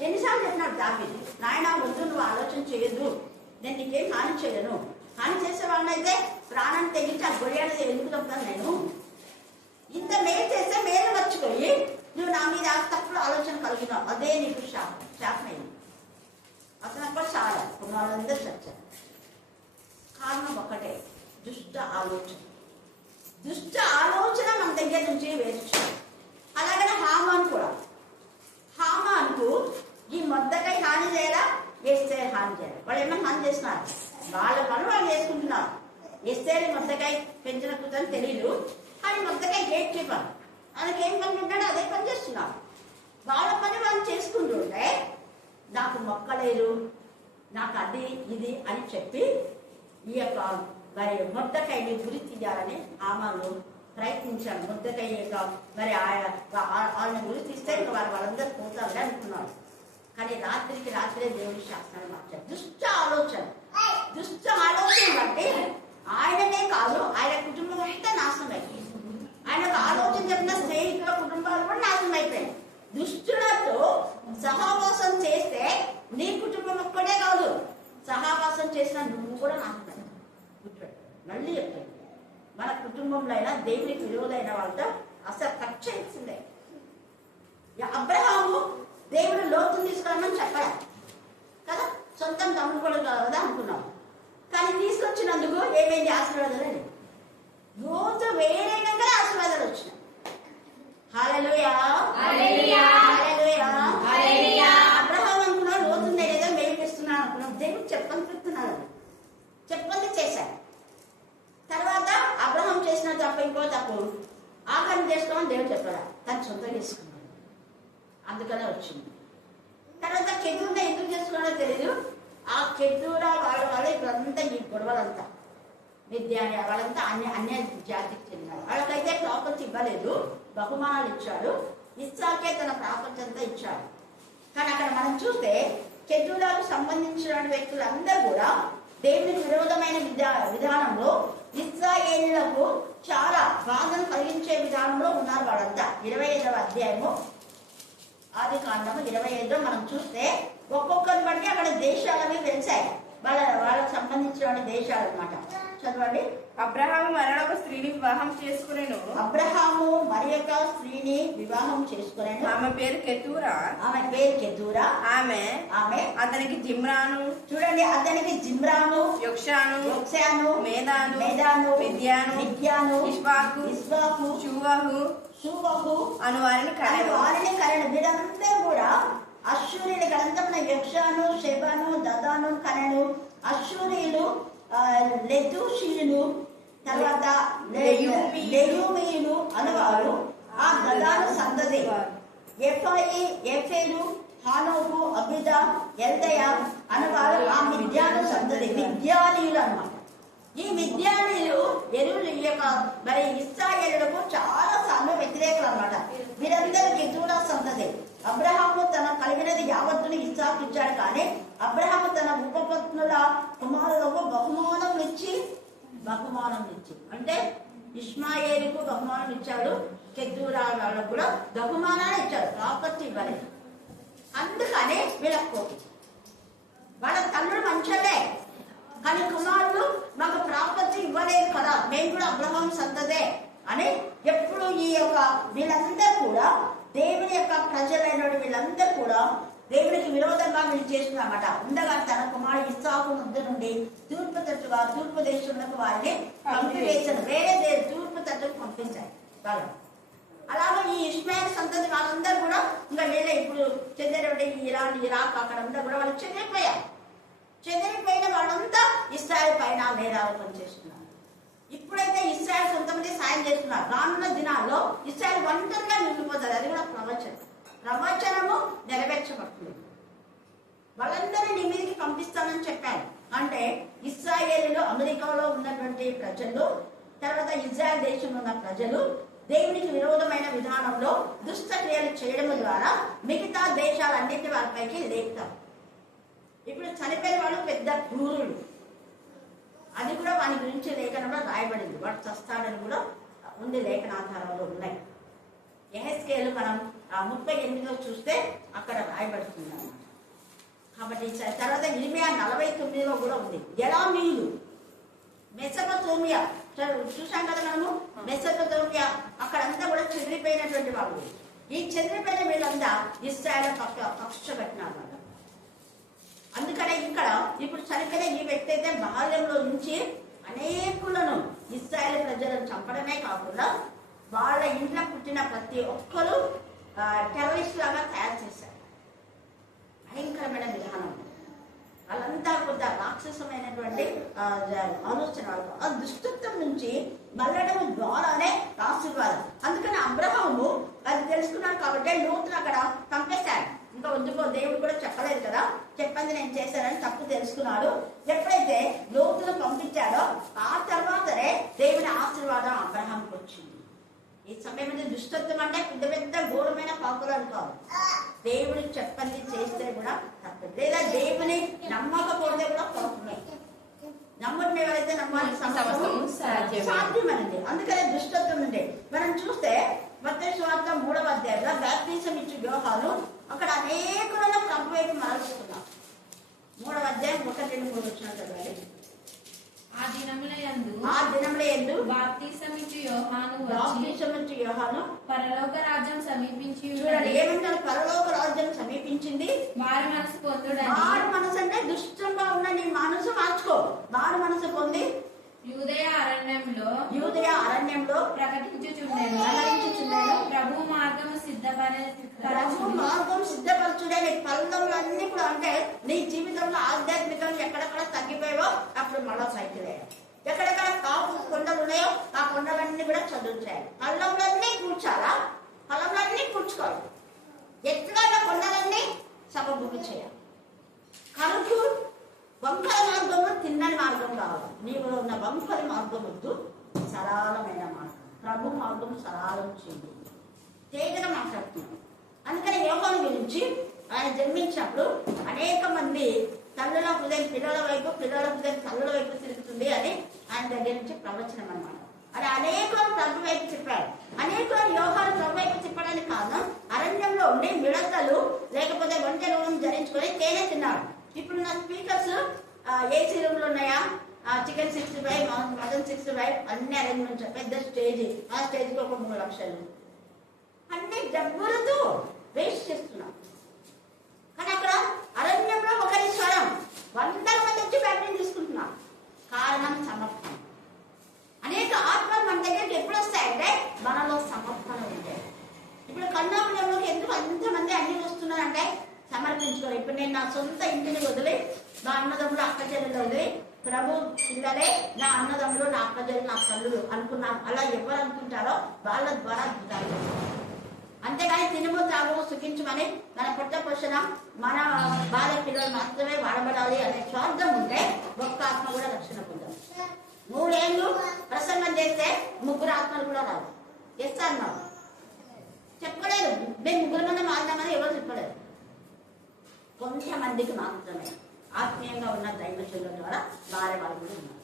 ఎన్నిసార్లు చెప్పినాడు దావీదు, నాయన వద్దు, నువ్వు ఆలోచన చేయొద్దు, నేను నీకేం హాని చేయను. హాని చేసే వాళ్ళనైతే ప్రాణాన్ని తెగించి ఆ గొడియాడు ఎందుకు చెప్తాను నేను. ఇంత మేలు చేస్తే మేలు మర్చిపోయి నువ్వు నా మీద తప్పుడు ఆలోచన కలిగినావు, అదే నీకు శాపమైంది. అతను అక్కడ చాలా కుమారులందరూ చచ్చారు. కారణం ఒకటే, దుష్ట ఆలోచన. దుష్ట ఆలోచన మన దగ్గర నుంచి వేర్చు. అలాగనే హామాను కూడా. హామానుకు ఈ మొద్దకై హాని చేయాలా, ఎస్తేరు హాని చేయాలి. వాళ్ళు ఏమైనా హాని చేస్తున్నారు, వాళ్ళ పనులు వాళ్ళు చేసుకుంటున్నారు. ఎస్తేరు మొద్దకై పెంచిన కుతని తెలియదు, కానీ మొద్దకై గేట్ కీపర్, వాళ్ళకి ఏం పని ఉంటాడో అదే పని చేస్తున్నారు. వాళ్ళ పని వాళ్ళు చేసుకుంటుంటే నాకు మొక్కలేరు, నాకు అది ఇది అని చెప్పి ఈ యొక్క మరి మొద్దకైని గురి తీయాలని హామాను ప్రయత్నించాడు. మొద్దకై యొక్క మరి వాళ్ళని గురి తీస్తే ఇంకా వాళ్ళందరూ పోతారని అనుకున్నారు. కానీ రాత్రికి రాత్రే దేవుడి శాస్త్రాన్ని మార్చారు. దుష్ట ఆలోచన బట్టి ఆయననే కాదు, ఆయన కుటుంబం అంతా నాశనం అయిపోయింది. ఆయనకు ఆలోచన చెప్పిన స్నేహితుల కుటుంబాలు కూడా నాశనం అయిపోయాయి. దుష్టులతో సహవాసం చేస్తే నీ కుటుంబం ఒక్కడే కాదు, సహవాసం చేసిన నువ్వు కూడా నాశనం. మళ్ళీ చెప్తాను, మన కుటుంబంలో అయినా దేవునికి విరోధైన వాళ్ళతో అసలు కట్ చేయాల్సిందే. అబ్రహాము దేవుడు లోతుని తీసుకురామని చెప్పాడు కదా, సొంతం తమ్ముడు కూడా కదా అనుకున్నాం. కానీ తీసుకొచ్చినందుకు ఏమైంది, ఆశీర్వాదాలు లేదు. లోతు వేరైనాక ఆశీర్వాదాలు వచ్చినాయి. హల్లెలూయా, హల్లెలూయా. అబ్రహాం అనుకున్నాడు లోతుంది ఏదో మేలుకిస్తున్నాను అనుకున్నాం. దేవుడు చెప్పంది చేశాడు. తర్వాత అబ్రహాం చేసిన తప్ప ఇంకో తప్పు ఆఖరిని చేసుకోమని దేవుడు చెప్పాడు, తను సొంతం చేసుకున్నాడు, అందుకనే వచ్చింది. తర్వాత కెతూరా ఎందుకు చేసుకున్నాడో తెలియదు. ఆ కెతూరా వాళ్ళ ఇప్పుడంతా ఈ గొడవలంతా మిద్యాని వాళ్ళంతా అన్య జాతికి చెందినారు. వాళ్ళకైతే ప్రాపర్టీ ఇవ్వలేదు, బహుమానాలు ఇచ్చాడు. ఇస్సాకే తన ప్రాపర్టీ అంతా ఇచ్చాడు. కానీ అక్కడ మనం చూస్తే కెతూరాకు సంబంధించిన వ్యక్తులందరూ కూడా దేవునికి విరోధమైన విధానంలో ఇశ్రాయేలీయులకు చాలా బాధను కలిగించే విధానంలో ఉన్నారు వాళ్ళంతా. 25వ అధ్యాయము ఆదికాండము 25లో మనం చూస్తే ఒక్కొక్కరిని బట్టి అక్కడ దేశాలవి వెలిసాయి, వాళ్ళకి సంబంధించిన దేశాలు అన్నమాట. చదవండి. అబ్రహాము మరొక స్త్రీని వివాహం చేసుకునేను. అబ్రహాము మరి యొక్క స్త్రీని వివాహం చేసుకునేను. ఆమె పేరు కెతూరా. ఆమె అతనికి జిమ్రాను. చూడండి, అతనికి జిమ్రాను, యొక్షాను, మేదాను, మిద్యాను, ఇష్బాకు, షూవహు అను వారిని కరెను. వీరంతా కూడా అశ్షూరీయుల గ్రంథమున యొక్షాను, షెబాను, దదాను కనెను. అశ్షూరీయులు లెతూషీయులు, తర్వాత లెయూమీయులు అనువారు ఆ దదాను సంతతి. ఎఫేలు, హానోకు, అబిద, ఎల్దయ అనువారు ఆ మిద్యాను సంతతి, మిద్యానీయులు అన్నమాట. ఈ మిద్యానీయులు ఈ యొక్క మరి ఇశ్రాయేలులకు చాలా సార్లు వ్యతిరేకులు అన్నమాట. వీరందరికీ కెతూరా సంతతి. అబ్రహాము తన కలిగినది యావత్తును ఇస్సాకు ఇచ్చాడు, కానీ అబ్రహాము తన ఉపపత్నుల కుమారులకు బహుమానం ఇచ్చి అంటే ఇష్మాయేలుకు బహుమానం ఇచ్చాడు, కెతూరా వాళ్ళకు కూడా బహుమానాలు ఇచ్చాడు, ప్రాపర్టీ ఇవ్వలేదు. అందుకని వీళ్ళకు కోపం. వాళ్ళ తల్లుడు మంచోళ్ళే, కానీ కుమారుడు మాకు ప్రాపర్టీ ఇవ్వలేదు కదా, మేము కూడా అబ్రహాం సంతదే అని ఎప్పుడు ఈ యొక్క వీళ్ళందరూ కూడా దేవుని యొక్క ప్రజలైన వీళ్ళందరూ కూడా దేవునికి విరోధంగా వీళ్ళు చేస్తున్నారన్నమాట. ఉండగా తన కుమారుడు ఇస్సాకు ముద్ద నుండి తూర్పు దేశంలో వారిని పంపివేశాను. వేరే తూర్పు తట్టుకు పంపించారు. అలాగే ఈ ఇస్మాయిల్ సంతతి వాళ్ళందరూ కూడా ఇంకా వేరే ఇప్పుడు చెందినటువంటి ఇరాన్, ఇరాక్ అక్కడంతా కూడా వాళ్ళు చెదిరిపోయారు. చెదిరిపోయిన వాళ్ళంతా ఇస్రాయల్ పైన నేరారోపణ చేస్తున్నారు. ఇప్పుడైతే ఇస్రాయల్ కొంతమంది సాయం చేస్తున్నారు. రానున్న దినాల్లో ఇస్రాయల్ ఒంటరిగా మిగిలిపోతుంది. అది కూడా ప్రవచనము నెరవేర్చబడుతుంది. వాళ్ళందరినీ నీ మీదకి పంపిస్తానని చెప్పాను. అంటే ఇస్రాయేలీలు, అమెరికాలో ఉన్నటువంటి ప్రజలు, తర్వాత ఇజ్రాయెల్ దేశంలో ఉన్న ప్రజలు దేవునికి విరోధమైన విధానంలో దుష్ట క్రియలు చేయడం ద్వారా మిగతా దేశాలన్నింటి వారిపైకి లేపుతారు. ఇప్పుడు చనిపోయిన వాళ్ళు పెద్ద క్రూరులు, అది కూడా వాని గురించి లేఖనంలో రాయబడింది. వాడు చస్తాడని కూడా ఉంది, లేఖనాధారాలు ఉన్నాయి. యెహెజ్కేలు మనం 38లో చూస్తే అక్కడ రాయబడుతుంది అన్నమాట. కాబట్టి తర్వాత ఇర్మియా 49లో కూడా ఉంది. ఎలామీయులు, మెసొపొతేమియా చూసాం కదా మనము. మెసొపొతేమియా అక్కడంతా కూడా చెదిరిపోయినటువంటి వాళ్ళు. ఈ చెదిరిపోయిన వీళ్ళంతా ఇశ్రాయేలు పక్ష పెట్టినారు. అందుకనే ఇక్కడ ఇప్పుడు చనిపోయిన ఈ వ్యక్తి అయితే బాల్యంలో నుంచి అనేకులను ఇశ్రాయేలు ప్రజలను చంపడమే కాకుండా వాళ్ళ ఇంట్లో పుట్టిన ప్రతి ఒక్కరు టెర్రరిస్ట్ లాగా తయారు చేశారు. భయంకరమైన విధానం. వాళ్ళంతా కొంత రాక్షసమైనటువంటి ఆలోచన. ఆ దుష్టత్వం నుంచి మళ్ళడం ద్వారానే ఆశీర్వాదం. అందుకని అబ్రహాము అది తెలుసుకున్నాడు కాబట్టి లోతును అక్కడ పంపేశాడు. ఇంకా వద్దుకో, దేవుడు కూడా చెప్పలేదు కదా, చెప్పింది నేను చేశానని తప్పు తెలుసుకున్నాడు. ఎప్పుడైతే లోతును పంపించాడో ఆ తర్వాతనే దేవుని ఆశీర్వాదం అబ్రహాంకి వచ్చింది. ఈ సమయం దుష్టత్వం అంటే పెద్ద పెద్ద ఘోరమైన పాపలు అనుకోవాలి. దేవుడికి చెప్పండి చేస్తే కూడా తప్పదు, లేదా దేవుని నమ్మకపోతే కూడా పాపమే. నమ్మకం ఎవరైతే నమ్మాలి సాధ్యమనండి. అందుకనే దుష్టత్వం ఉంది. మనం చూస్తే మత్తయి సువార్త 3వ అధ్యాయంలో బాప్తిసం ఇచ్చి యోహాను అక్కడ అనేకులను ప్రభు వైపు మరలుస్తున్నారు. 3వ అధ్యాయం 1-3 వచ్చిన చదవాలి. ఆ దినముల యందు బాప్తిసం ఇచ్చి యోహాను పరలోక రాజ్యం సమీపించి చూడండి ఏమంటారు, పరలోక రాజ్యం సమీపించింది. వారి మనసు పొందుడని. వారి మనసు అంటే దుష్టంగా ఉన్న నీ మనసు మార్చుకో. వారి మనసు పొంది యూదయ అరణ్యంలో ప్రకటించుచుండెను. ప్రభు మార్గము సిద్ధపరచుడే. నీ పల్లములన్నీ కూడా అంటే నీ జీవితంలో ఆధ్యాత్మికంగా ఎక్కడెక్కడ తగ్గిపోయావో అప్పుడు మళ్ళా సైకిల్ వేయాలి. ఎక్కడెక్కడ కాపు కొండలు ఉన్నాయో ఆ కొండలన్నీ కూడా చదువు చేయాలి. పల్లములన్నీ కూర్చాలా, పల్లములన్నీ కూర్చుకోవాలి. ఎక్కడైనా కొండలన్నీ సమభూమి చేయాలి. కరుకు వంకర మార్గంలో తిన్నని మార్గం కావాలి. నీలో ఉన్న వంకర మార్గం వద్దు, సరళమైన మార్గం. ప్రభు మార్గం సరళం చేయండి. తేజగా మాట్లాడుతున్నాం. అందుకని యోహాను గురించి ఆయన జన్మించినప్పుడు అనేక మంది తల్లుల హృదయం పిల్లల వైపు, పిల్లల హృదయం తల్లుల వైపు తిరుగుతుంది అని ఆయన దగ్గర నుంచి ప్రవచనం అన్నమాట. అది అనేకులను ప్రభు వైపు చెప్పాడు. అనేకులను యోహాను ప్రభు వైపు తిప్పడానికి కారణం అరణ్యంలో ఉండి మిడతలు లేకపోతే ఒంటె నూనె ధరించుకొని తేనె తిన్నాడు. ఇప్పుడు నా స్పీకర్స్ ఏసీ రూమ్లు ఉన్నాయా, చికెన్ 65, మటన్ 65 అన్ని అరేంజ్మెంట్స్, పెద్ద స్టేజ్. ఆ స్టేజ్కి ఒక 3 లక్షలు అన్ని డబ్బులతో వేస్ట్ చేస్తున్నాం. కానీ అక్కడ అరణ్యంలో ఒకరి స్వరం 100 మంది వచ్చి బ్యాటరీని తీసుకుంటున్నాం. కారణం సమర్పణ. అనేక ఆత్మలు మన దగ్గరికి ఎప్పుడు వస్తాయంటే మనలో సమర్పణ ఉంటే. ఇప్పుడు కన్నాపురంలోకి ఎందుకు అంతమంది అన్ని వస్తున్నారంటే సమర్పించుకోవాలి. ఇప్పుడు నేను నా సొంత ఇంటిని వదిలి, నా అన్నదమ్ములు అక్క చెల్లెలు వదిలి, ప్రభు పిల్లలే నా అన్నదమ్ములు, నా అక్క చెల్లెలు, నా తల్లులు అనుకున్నాను. అలా ఎవరు అనుకుంటారో వాళ్ళ ద్వారా అద్భుతాలు. అంతేగాని తినుము తాగు సుఖించమని మన పుట్ట పోషణ మన భార్య పిల్లలు మాత్రమే వాడబడాలి అనే స్వార్థం ఉంటే ఒక్క ఆత్మ కూడా రక్షణ పొందాం. 3 ఏళ్ళు ప్రసంగం చేస్తే 3 ఆత్మలు కూడా రావు. చేస్తాను చెప్పలేదు. మేము 3 మంది మారుతామని ఎవరు చెప్పలేదు. కొంతమందికి మాత్రమే ఆత్మీయంగా ఉన్న దైవచనుల ద్వారా మారే వాళ్ళు కూడా ఉన్నారు.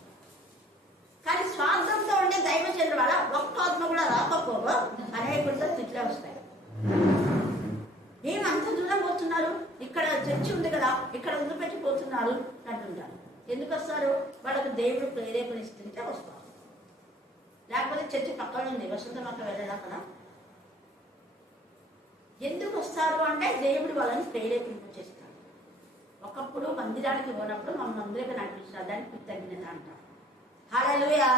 కానీ స్వార్థంతో ఉండే దైవచనుల వల్ల ఒక్క ఆత్మ కూడా రాకపోవో అనేకులతో తిట్లే వస్తాయి. ఏమంత దూరం పోతున్నారు, ఇక్కడ చర్చి ఉంది కదా, ఇక్కడ వదిలిపెట్టిపోతున్నారు అంటుంటారు. ఎందుకు వస్తారు? వాళ్ళకు దేవుడు ప్రేరేపణిస్తుంటే వస్తారు. లేకపోతే చర్చి పక్కన ఉంది, వసంతమాత వెళ్ళదా కదా. ఎందుకు వస్తారు అంటే దేవుడు వాళ్ళని ప్రేరేపింపచేస్తాడు. ఒకప్పుడు మందిరానికి పోయినప్పుడు మమ్మల్ని మందిరంగా నడిపించారు, దానికి కృతజ్ఞత అంటారు. హల్లెలూయా,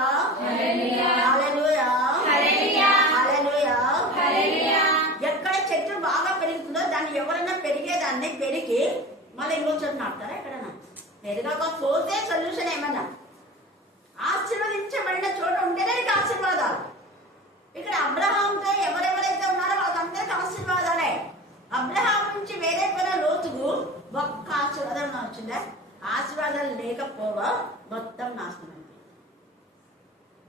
హల్లెలూయా, హల్లెలూయా, హల్లెలూయా, హల్లెలూయా. ఎక్కడ చెట్టు బాగా పెరుగుతుందో దాన్ని ఎవరైనా పెరిగేదాన్ని పెరిగి మళ్ళీ ఇంకో చోటు నాటుతారా? ఎక్కడన్నా పెరగకపోతే సొల్యూషన్ ఏమన్నా? ఆశీర్వదించబడిన చోట ఉంటేనే నీకు ఆశీర్వాదాలు. ఇక్కడ అబ్రహాంతో ఎవరెవరైతే ఉన్నారో వాళ్ళందరికీ ఆశీర్వాదాలే. అబ్రహాం నుంచి వేరే పైన లోతుకు ఒక్క ఆశీర్వాదం వచ్చిందా? ఆశీర్వాదాలు లేకపోవా మొత్తం నాశనం.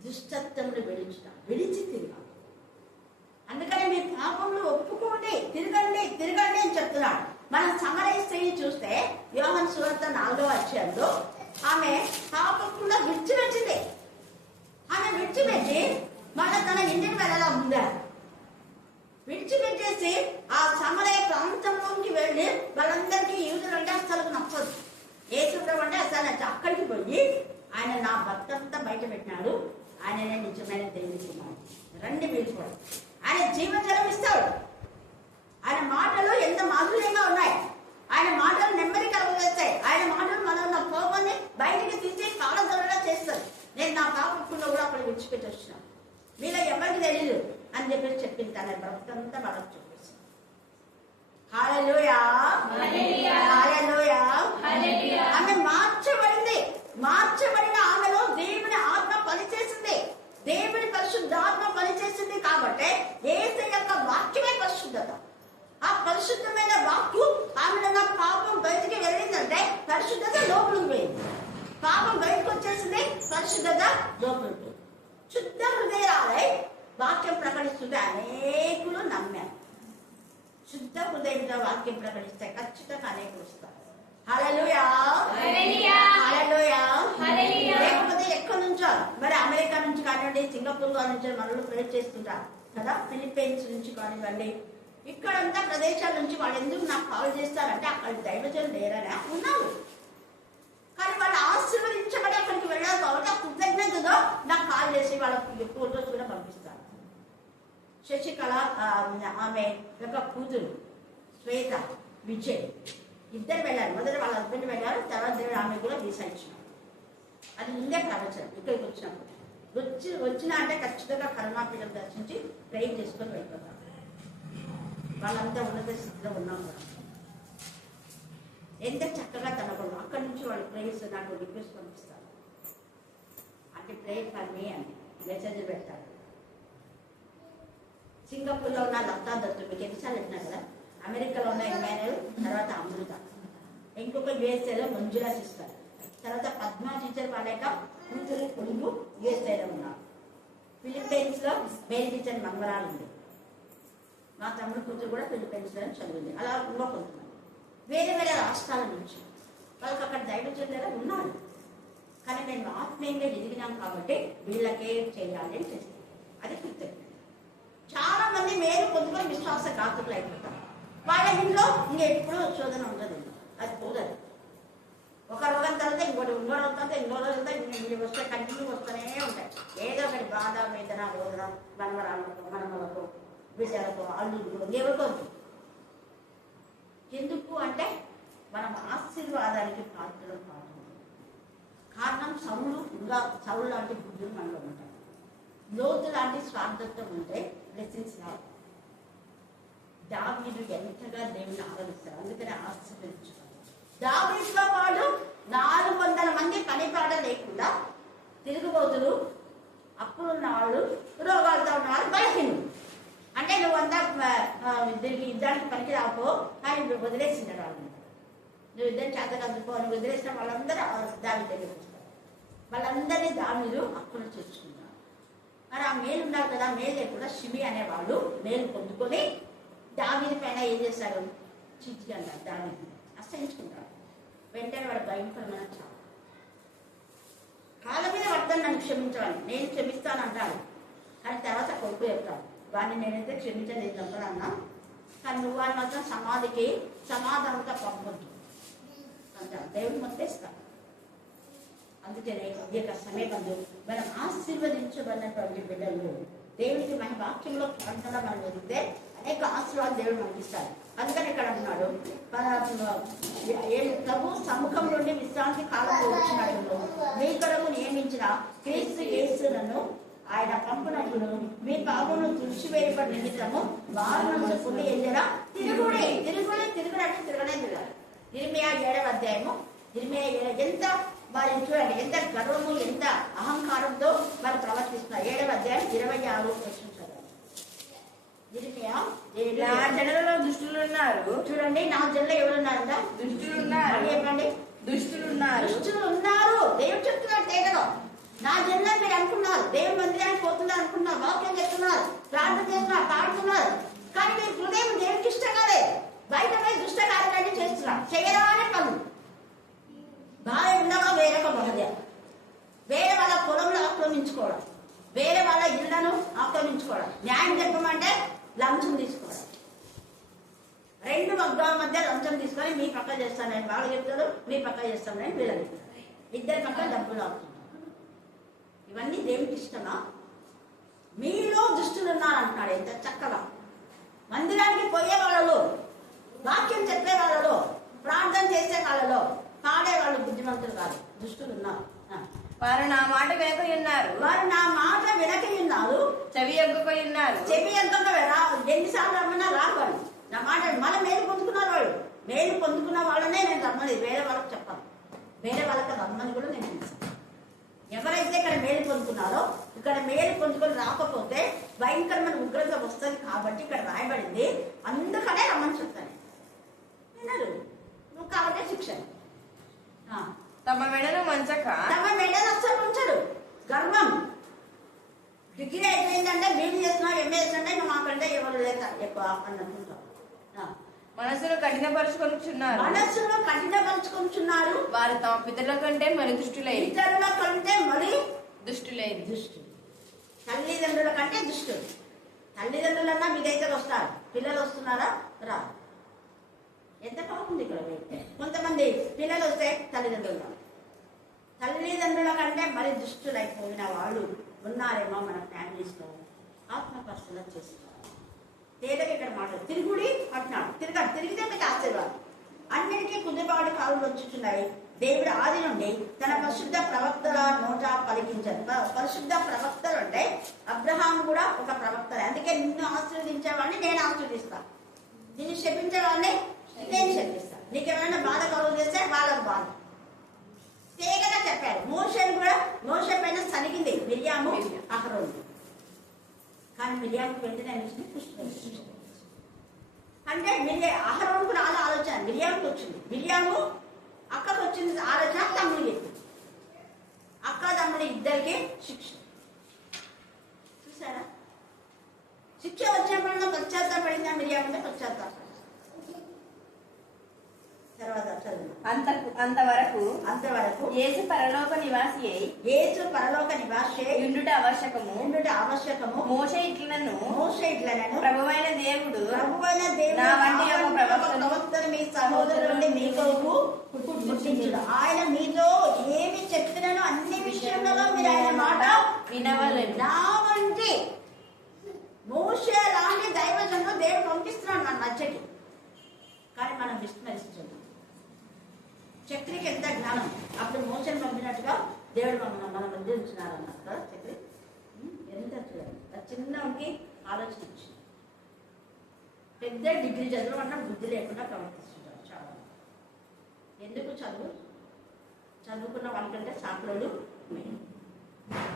దుష్టత్వములు విడిచి తిరగాలి. అందుకని మీ పాపములు ఒప్పుకోండి, తిరగండి తిరగండి అని చెప్తున్నాడు. మనం సమరయ స్త్రీని చూస్తే యోహాను సువార్త 4వ అధ్యాయంలో ఆమె పాపకుండా విడిచిపెట్టింది. ఆమె విడిచిపెట్టి మళ్ళీ తన ఇంటికి వెళ్ళాలా ఉందా? విడిచిపెట్టేసి ఆ సమరయ ప్రాంతంలోకి వెళ్ళి వాళ్ళందరికీ యూదులంటే అసలు నచ్చదు, యేసుప్రభు అంటే అసలు నచ్చ. అక్కడికి పోయి ఆయన నా భర్త అంతా బయట పెట్టినాడు, ఆయననే నిజమైన దేవుడు, రండి మీరు కూడా. ఆయన జీవజలం ఇస్తాడు. ఆయన మాటలు ఎంత మాధుర్యంగా ఉన్నాయి. ఆయన మాటలు నెమ్మది కలగజేస్తాయి. ఆయన మాటలు మన కోపాన్ని బయటికి తీసి కాలదొరగా చేస్తారు. నేను నా పాపకుండా కూడా అక్కడ విడిచిపెట్టి వచ్చినాను, మీలో ఎవరికి తెలియదు అని చెప్పేసి చెప్పింది. తన బ్రతంతా వాళ్ళకి చూపిస్తాను. హల్లెలూయా, హల్లెలూయా. ఆమె మార్చబడిన ఆమెలో దేవుని ఆత్మ పనిచేసింది. దేవుని పరిశుద్ధాత్మ పనిచేసింది కాబట్టి యేసు యొక్క వాక్యమే పరిశుద్ధత. ఆ పరిశుద్ధమైన వాక్కు ఆమెలో నా పాపం బయటికి వెళ్ళిందంటే పరిశుద్ధత లోపలికి పోయింది. పాపం బయటకు వచ్చేసింది, పరిశుద్ధత లోపలికి పోయింది. శుద్ధ హృదయాలై వాక్యం ప్రకటిస్తుంటే అనేకులు నమ్మారు. శుద్ధ హృదయంతో వాక్యం ప్రకటిస్తే ఖచ్చితంగా అనేకులు వస్తారు. హల్లెలూయా, హల్లెలూయా. లేకపోతే ఎక్కడి నుంచో మరి అమెరికా నుంచి కానివ్వండి, సింగపూర్ నుంచి మనలో ప్రేర్ చేస్తుంటారు కదా, ఫిలిప్పైన్స్ నుంచి కానివ్వండి, ఇక్కడంతా ప్రదేశాల నుంచి వాళ్ళు ఎందుకు నాకు కాల్ చేస్తారంటే అక్కడ దైవజనులు లేరనే ఉన్నారు. కానీ వాళ్ళు ఆశీర్వదించబడి అక్కడికి వెళ్ళాలి కాబట్టి ఆ కృతజ్ఞతతో నాకు కాల్ చేసి వాళ్ళకి ఫోటోస్ కూడా పంపిస్తారు. శశికళ ఆమె యొక్క కూతురు శ్వేత, విజయ్ ఇద్దరు వెళ్ళారు. మొదట వాళ్ళ హస్బెండ్ వెళ్ళారు, తర్వాత దేవుడు ఆమె కూడా వీసా ఇచ్చినారు. అది ముందే ప్రవచనం. ఇక్కడికి వచ్చినప్పుడు వచ్చినా అంటే ఖచ్చితంగా కరుణాపీఠం దర్శించి ప్రేర్ చేసుకొని వెళ్ళిపోతారు. వాళ్ళంతా ఉన్నత స్థితిలో ఉన్నాం కూడా ఎంత చక్కగా తనకుండా అక్కడి నుంచి వాళ్ళు ప్రేయర్స్ నాకు రిక్వెస్ట్ పంపిస్తారు. అంటే ప్రేయర్ ఫర్ మీ అని మెసేజ్ పెడతారు. సింగపూర్లో ఉన్న లతా దత్తు మీకు ఎన్నిసార్లు పెట్టినా కదా, అమెరికాలో ఉన్న ఇమాన్యుయల్, తర్వాత అమృత, ఇంకొక యుఎస్ఏలో మంజులా సిస్టర్, తర్వాత పద్మా టీచర్ వాళ్ళ యొక్క కూతురు కొడుకు యుఎస్ఏలో ఉన్నారు. ఫిలిప్పైన్స్లో మేరీ టీచర్ మంగళాలు ఉంది. మా తమ్ముడు కూతురు కూడా ఫిలిప్పైన్స్లో చదివింది. అలా ఇంకో కొంతమంది వేరే వేరే రాష్ట్రాల నుంచి వాళ్ళకి అక్కడ దైవజనులు ఉన్నారు. కానీ మేము ఆత్మీయంగా ఎదిగినాం కాబట్టి వీళ్ళకే చేయాలి అని చేస్తాం. అది కృతజ్ఞత. చాలా మంది మేలు పొందుకొని విశ్వాసఘాతుకులు అయిపోతారు. వాళ్ళ ఇంట్లో ఇంకెప్పుడు శోధన ఉండదు, అది పోదదు. ఒక రోగం తర్వాత ఇంకోటి, ఇంకో రోగం తర్వాత ఇంకో రోజు ఇంకోటి వస్తే కంటిన్యూ వస్తూనే ఉంటాయి. ఏదో ఒకటి బాధ, వేదన, రోదన, మనమలకు, విషయాలకు, అల్లుడు, ఎవరికో. ఎందుకు అంటే మనం ఆశీర్వాదానికి పాత్రలు కాదు. కారణం సౌలు లాంటి బుద్ధులు మనలో ఉంటాయి. లోతు లాంటి స్వార్థత్వం ఉంటే బ్లెస్సింగ్స్ రావు. దావీదు ఎంతగా దేవుని ఆరాధిస్తారు, అందుకని ఆశీర్వదించుకోవాలి. దావీదుతో పాటు 400 మంది పనిపాట లేకుండా తిరుగుబోతులు, అప్పులున్న వాళ్ళు, రోగాలతో ఉన్న వాళ్ళు, బలహీనులు. అంటే నువ్వంతా యుద్ధానికి పనికి రాపో కానీ వదిలేసింటారు వాళ్ళు. నువ్వు యుద్ధం చేత కదుకో అని వదిలేసిన వాళ్ళందరూ దావీదు దగ్గరికి వస్తారు. వాళ్ళందరినీ దావీదు అప్పులు చేర్చుకుంటారు. మరి ఆ మేలు ఉన్నారు కదా, మేలు లేకుండా షిమి అనేవాళ్ళు మేలు పొందుకొని దావీదు పైన ఏం చేశాడు, చీచి అంటారు. దావీదు అసహించుకుంటాడు. వెంటనే వాడు భయంకరమైన చావు. కాళ్ళ మీద పడతాను నన్ను క్షమించాలని, నేను క్షమిస్తాను అంటాడు. కానీ తర్వాత కొడుకు చెప్తాడు, వాడిని నేనైతే క్షమించలేదు అన్నా, కానీ నువ్వు వాడిని మాత్రం సమాధికి సమాధానంగా పంపొద్దు అంటాడు. దేవుడు మొత్తం ఇస్తాడు. అందుకనే ఈ యొక్క సమయంలో మనం ఆశీర్వదించబడినటువంటి బిడ్డలు దేవుడికి మన వాక్యంలో ప్రాంతంలో మనం ఎదిగితే అనేక ఆశీర్వాదాలు దేవుడు మనకి ఇస్తాడు. అందుకని ఇక్కడ అంటున్నాడు ప్రభు సముఖం నుండి విశ్రాంతి కాలంలో వచ్చినట్లు మీ కొరకు నియమించిన క్రీస్తు యేసును ఆయన పంపునట్లు మీ పాపమును తుడిచివేయబడి నిమిత్తము వారణంలో పుల్లి ఎల్లరా తిరుగుడే అంటే తిరగనే తిరగాలి. 27వ అధ్యాయము 27 ఎంత వారి చూడండి ఎంత గర్వము ఎంత అహంకారంతో వారు ప్రవర్తిస్తున్నారు. 7వ అధ్యాయం 26 వచనం నా జనులలో దుష్టులు ఉన్నారు. చూడండి, నా జనులు ఎవరున్నారంట? దుష్టులు ఉన్నారు. చెప్పండి, దుష్టులు ఉన్నారు. దేవుడు చెప్తున్నాడు తేటలో. నా జనులు మీరు అనుకున్నారు, దేవుని మందిరానికి పోతున్నారు అనుకున్నారు, వాక్యం చెప్తున్నారు, ప్రార్థన చేస్తున్నారు, పాడుతున్నారు, కానీ మీరు హృదయం దేవుడికి ఇష్టం కాలేదు. బయట పోయి దుష్ట కార్యాలన్నీ చేస్తున్నారు. చేయరానే పనులు బాగా ఉండగా వేరొక మహోదయం, వేరే వాళ్ళ పొలంలో ఆక్రమించుకోవడం, వేరే వాళ్ళ ఇళ్లను ఆక్రమించుకోవడం, న్యాయం చెప్పమంటే లంచం తీసుకోవడం, 2 వర్గాల మధ్య లంచం తీసుకొని మీ పక్క చేస్తానని వాళ్ళు చెప్తారు, మీ పక్క చేస్తానని వీళ్ళు చెప్తారు. 2 పక్క డబ్బులు ఆపుతున్నారు. ఇవన్నీ దేవుడికి ఇష్టమా? మీలో దుష్టులు ఉన్నారంటున్నాడు. ఎంత చక్కగా మందిరానికి పోయే వాళ్ళలో, వాక్యం చెప్పే వాళ్ళలో, ప్రార్థన చేసే వాళ్ళలో పాడే వాళ్ళు బుద్ధిమంతులు కాదు, దుష్టులు ఉన్నారు. వారు నా మాట వెనక ఉన్నారు. చెవి ఎగ్గక ఉన్నారు. ఎన్నిసార్లు రమ్మన్నా రావాలి. నా మాట మన మేలు పొందుకున్నారు వాళ్ళు. మేలు పొందుకున్న వాళ్ళనే నేను రమ్మని వేరే వాళ్ళకి చెప్పాను. వేరే వాళ్ళకి రమ్మని కూడా నేను చూసాను. ఎవరైతే ఇక్కడ మేలు పొందుకున్నారో, ఇక్కడ మేలు పొందుకొని రాకపోతే భయంకరమైన ఉగ్రత వస్తుంది కాబట్టి ఇక్కడ రాయబడింది. అందుకనే రమ్మని చెప్తాను. వినరు నువ్వు కాబట్టి శిక్షణ. తమ మెడను అస్సలు ఉంచరు. గర్వం. డిగ్రీ అయిపోయిందంటే బీడీ చేస్తున్నావు, ఎంఏ చేస్తుంటే నువ్వు మాకంటే ఎవరు లేక ఎక్కువ అని అనుకుంటావు. మనసును కఠినపరుచుకొనిచున్నారు. వారు తమ పితరుల కంటే మరి దుష్టులైరి. తల్లిదండ్రుల కంటే దుష్టులు. తల్లిదండ్రులన్నా మీ దగ్గర వస్తారు, పిల్లలు వస్తున్నారా? రా. ఎంత బాగుంది ఇక్కడ. కొంతమంది పిల్లలు వస్తే తల్లిదండ్రుల కంటే మరి దుష్టులైపోయిన వాళ్ళు ఉన్నారేమో మన ఫ్యామిలీస్ లో. ఆత్మపరిశీలన చేసుకోవాలి. తేదకి ఇక్కడ మాట తిరుగుడి అంటున్నాడు. తిరిగితే మీకు ఆశీర్వాదం. అన్నిటికీ కుదురుబాటు కాళ్ళు వచ్చుతున్నాయి. దేవుడు ఆది నుండి తన పరిశుద్ధ ప్రవక్తల నోట పలికించారు. పరిశుద్ధ ప్రవక్తలు అంటే అబ్రహాం కూడా ఒక ప్రవక్తలే. అందుకే నిన్ను ఆశీర్వదించేవాడిని నేను ఆశీర్వదిస్తాను, నిన్ను శపించేవాడిని నేను శపిస్తాను, నీకేమైనా బాధ కలుగు చేస్తే వాళ్ళకు బాధ. తేగగా చెప్పారు. మోషే పైన సనిగింది మిరియాము అహరోను, కానీ మిరియాముకు వెంటనే అంటే అహరోనుకు రాల ఆలోచన మిరియాముకు వచ్చింది. మిరియాము అక్కకు వచ్చింది ఆలోచన, తమ్ముడికి అక్క తమ్ముడు ఇద్దరికి శిక్ష. చూసారా? శిక్ష వచ్చినప్పుడు పశ్చాత్తాపడిందా మిరియాము? పశ్చాత్తాపడి తర్వాత అంతవరకు యేసు పరలోక నివాసి ఉండుట ఆవశ్యకము. మోషే ఇట్లను ప్రభువైన దేవుడు నా వంటి ఒక ప్రవక్తను మీ సహోదరుని మీ కొరకు పుట్టించుడు. ఆయన మీతో ఏమి చెప్పినను అన్ని విషయంలో మీరు ఆయన మాట వినవలేదు. నా వంటి మోషే లాంటి దైవజను దేవుడు పంపిస్తున్నాడు మన మధ్యకి, కానీ మనం విస్మరిస్తున్నాం. చక్రికి ఎంత జ్ఞానం. అప్పుడు మోషన్ పంపినట్టుగా దేవుడు మన మధ్య ఉంచున్నారు అన్నారు కదా. చక్రి ఎంత చూడండి, చిన్నకి ఆలోచన ఇచ్చింది. పెద్ద డిగ్రీ చదవడం బుద్ధి లేకుండా ప్రవర్తిస్తుంటారు చాలా. ఎందుకు చదువుకున్న వాళ్ళకంటే చాకులోడు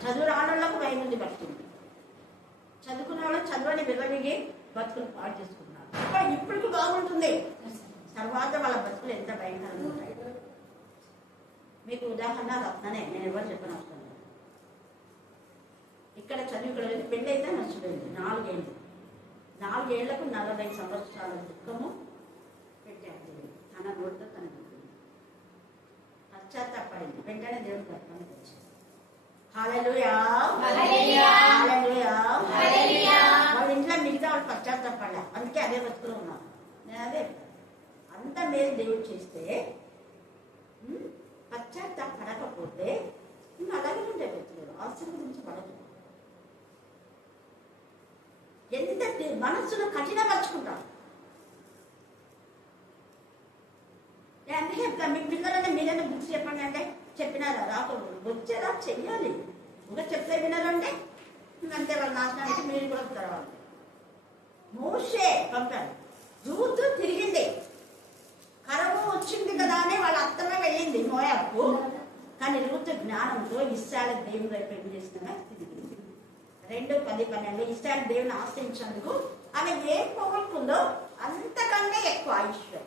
చదువు రానోళ్ళకు వైద్యుడి పడుతుంది. చదువుకున్న వాళ్ళు చదువుని విలువనిగి బతుకులు పాటు చేసుకుంటున్నారు. ఇప్పటికి బాగుంటుంది, తర్వాత వాళ్ళ బతుకులు ఎంత భయంకరంగా ఉంటాయి. మీకు ఉదాహరణ రత్ననే, నేను ఎవరు చెప్పని అవసరం లేదు. ఇక్కడ చదువు పెళ్ళి అయితే నచ్చిపోయింది. 4 ఏళ్ళు. 4 ఏళ్లకు 40 సంవత్సరాల దుఃఖము పెట్టాడు. తన నోటితో తన పశ్చాత్తాపడింది. వెంటనే దేవుడు గర్భాన్ని తెచ్చాడు. హల్లెలూయా. వాళ్ళ ఇంట్లో మిగతా వాళ్ళు పశ్చాత్తాపడ్డా, అందుకే అదే బతుకులో ఉన్నారు. నేను అదే అంత మేలు దేవుడు చేస్తే పశ్చాత్తాపడకపోతే ఇంకా అలాగే ఉండే బతుకులు ఆశీర్వదించబడదు. ఎంత మనస్సును కఠినపరుచుకుంటాం. అందుకే చెప్తాను, మీ పిల్లలని మీరైనా బుక్స్ చెప్పండి అంటే చెప్పినారా రాకూడదు, వచ్చేలా చెయ్యాలి. ఇంకా చెప్తే వినారంటే అంతే, వాళ్ళు నాశనానికి మీరు కూడా వస్తారు. వాళ్ళు మోషే పంపారు, రూతు తిరిగింది, కరము వచ్చింది కదా అని వాళ్ళ అత్తమే వెళ్ళింది మోయాబుకు. కానీ రూతు జ్ఞానంతో ఇశ్రాయేలు దేవుని వైపు ఏం చేసినా తిరిగింది. 2:10-12 ఇశ్రాయేలు దేవుని ఆశ్రయించినందుకు ఆమె ఏం పోగొట్టుకుందో అంతకంటే ఎక్కువ ఐశ్వర్యం.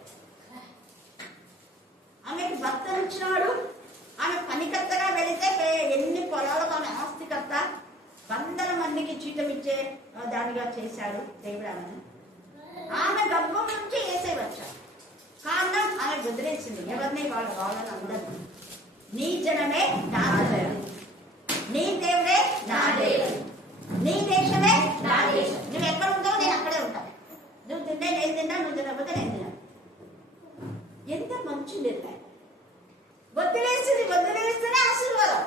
ఆమెకు భర్తనిచ్చినాడు, ఆమె పనికర్తగా వెళితే ఎన్ని పొలాలకు ఆమె ఆస్తికర్త, 100 మందికి జీతం ఇచ్చే దానిగా చేశాడు దేవుడు ఆమెను. ఆమె గర్భం నుంచి ఏసై వచ్చాడు. కారణం ఆమె వదిలేసింది ఎవరిని, వాళ్ళని అందరినీ. నీ జనమే నా జనం, నీ దేవుడే నా దేవుడు, నీ దేశమే నా దేశం. నువ్వు ఎక్కడ ఉంటావు నేను అక్కడే ఉంటాను. నువ్వు తింటే నేను తిన్నా, నువ్వు తినకపోతే నేను తిన్నాను. ఎంత మంచి నిర్ణయం. వదిలేస్తేనే ఆశీర్వాదం.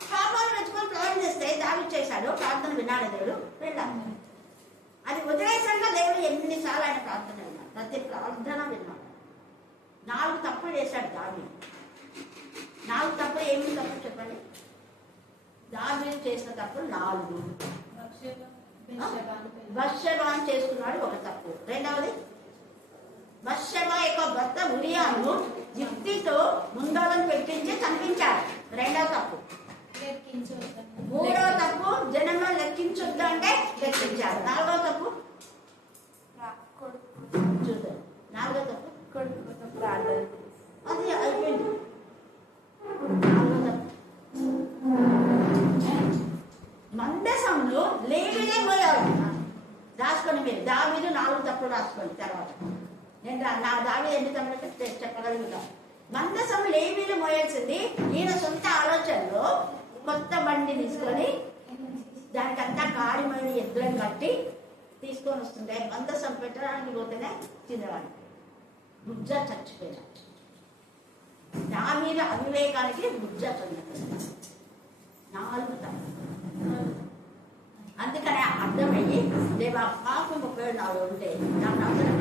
పాపాలు మెచ్చుకొని ప్రార్థన చేస్తే దావి చేశాడు, ప్రార్థన విన్నాడు దేవుడు, వెళ్ళాడు. అది వదిలేసాక దేవుడు ఎన్నిసార్లు ఆయన ప్రార్థన విన్నాడు, ప్రతి ప్రార్థన విన్నాడు. 4 తప్పులు చేశాడు దావి. 4 తప్పులు ఏమి తప్పులు చెప్పండి? దావి చేసిన తప్పులు 4. బత్షెబాను చేసుకున్నాడు, ఒక తప్పు. రెండవది, బత్షెబా యొక్క భర్త ఉరియాను యుక్తితో ముందలను పెట్టించి చంపించాడు, రెండవ తప్పు. మూడవ తప్పు, జనంలో లెక్కించొద్దు అంటే లెక్కించాడు. 4వ తప్పు చూద్దాం. 4వ తప్పు అది అయిపోయింది. 4వ తప్పు, మందసంలో లేవినే పోయాడు. రాసుకోండి మీరు, దావీదు 4 తప్పులు రాసుకోండి. తర్వాత నేను నా దావీదు ఎన్ని తప్పులు చెప్పగలుగుతాను. మందసం లేవీలు మోయాల్సింది. ఈయన సొంత ఆలోచనలో కొత్త బండి తీసుకొని దానికంతా కాడిమైన ఎద్దులను కట్టి తీసుకొని వస్తుంటే మందసం పెట్టడానికి పోతేనే తినేవాడు. బుజ్జ చచ్చిపోయినా. నా మీద అవివేకానికి బుజ్జ చనిపోయినా. 4 తప్పులు. అందుకనే అర్థమయ్యి దేవా పాపం 34 ఉంటే నాకు అవసరం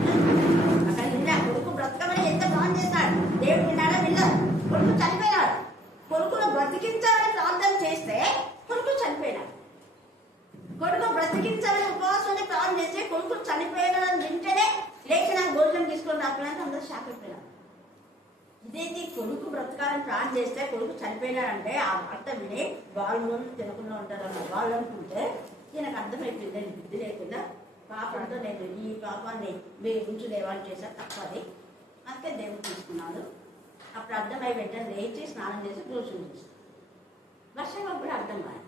అక్కడ విన్నా. కొడుకు బ్రతకమని ఎంత ప్లాన్ చేస్తాడు దేవుడు, విన్నాడా? విన్నాడు. కొడుకు చనిపోయినాడు. కొడుకును బ్రతికించాలని ప్రార్థన చేస్తే కొడుకు చనిపోయినాడు. కొడుకు బ్రతికించాలని ఉపవాసాన్ని ప్రార్థన చేస్తే కొడుకు చనిపోయినాడని వింటేనే లేచి నాకు భోజనం తీసుకొని రాకపోయినా అందరూ షాక్ అయిపోయినాడు. ఇదేంటి, కొడుకు బ్రతకాలని ప్రార్థన చేస్తే కొడుకు చనిపోయినాడంటే ఆ వార్త విని వాళ్ళు తినకుండా ఉంటారన్న వాళ్ళు అనుకుంటే ఈయనకు అర్థమైపోయింది. నేను బుద్ధి లేకుండా పాపంతో నేను ఈ పాపాన్ని మీరు ఉంచు దేవాన్ని చేశాను, తప్పది. అందుకే దేవుడు తీసుకున్నాడు. అప్పుడు అర్థమై వెంటనే లేచి స్నానం చేసి భోజనం చేస్తాను. వర్షం కూడా అర్థం కాదు.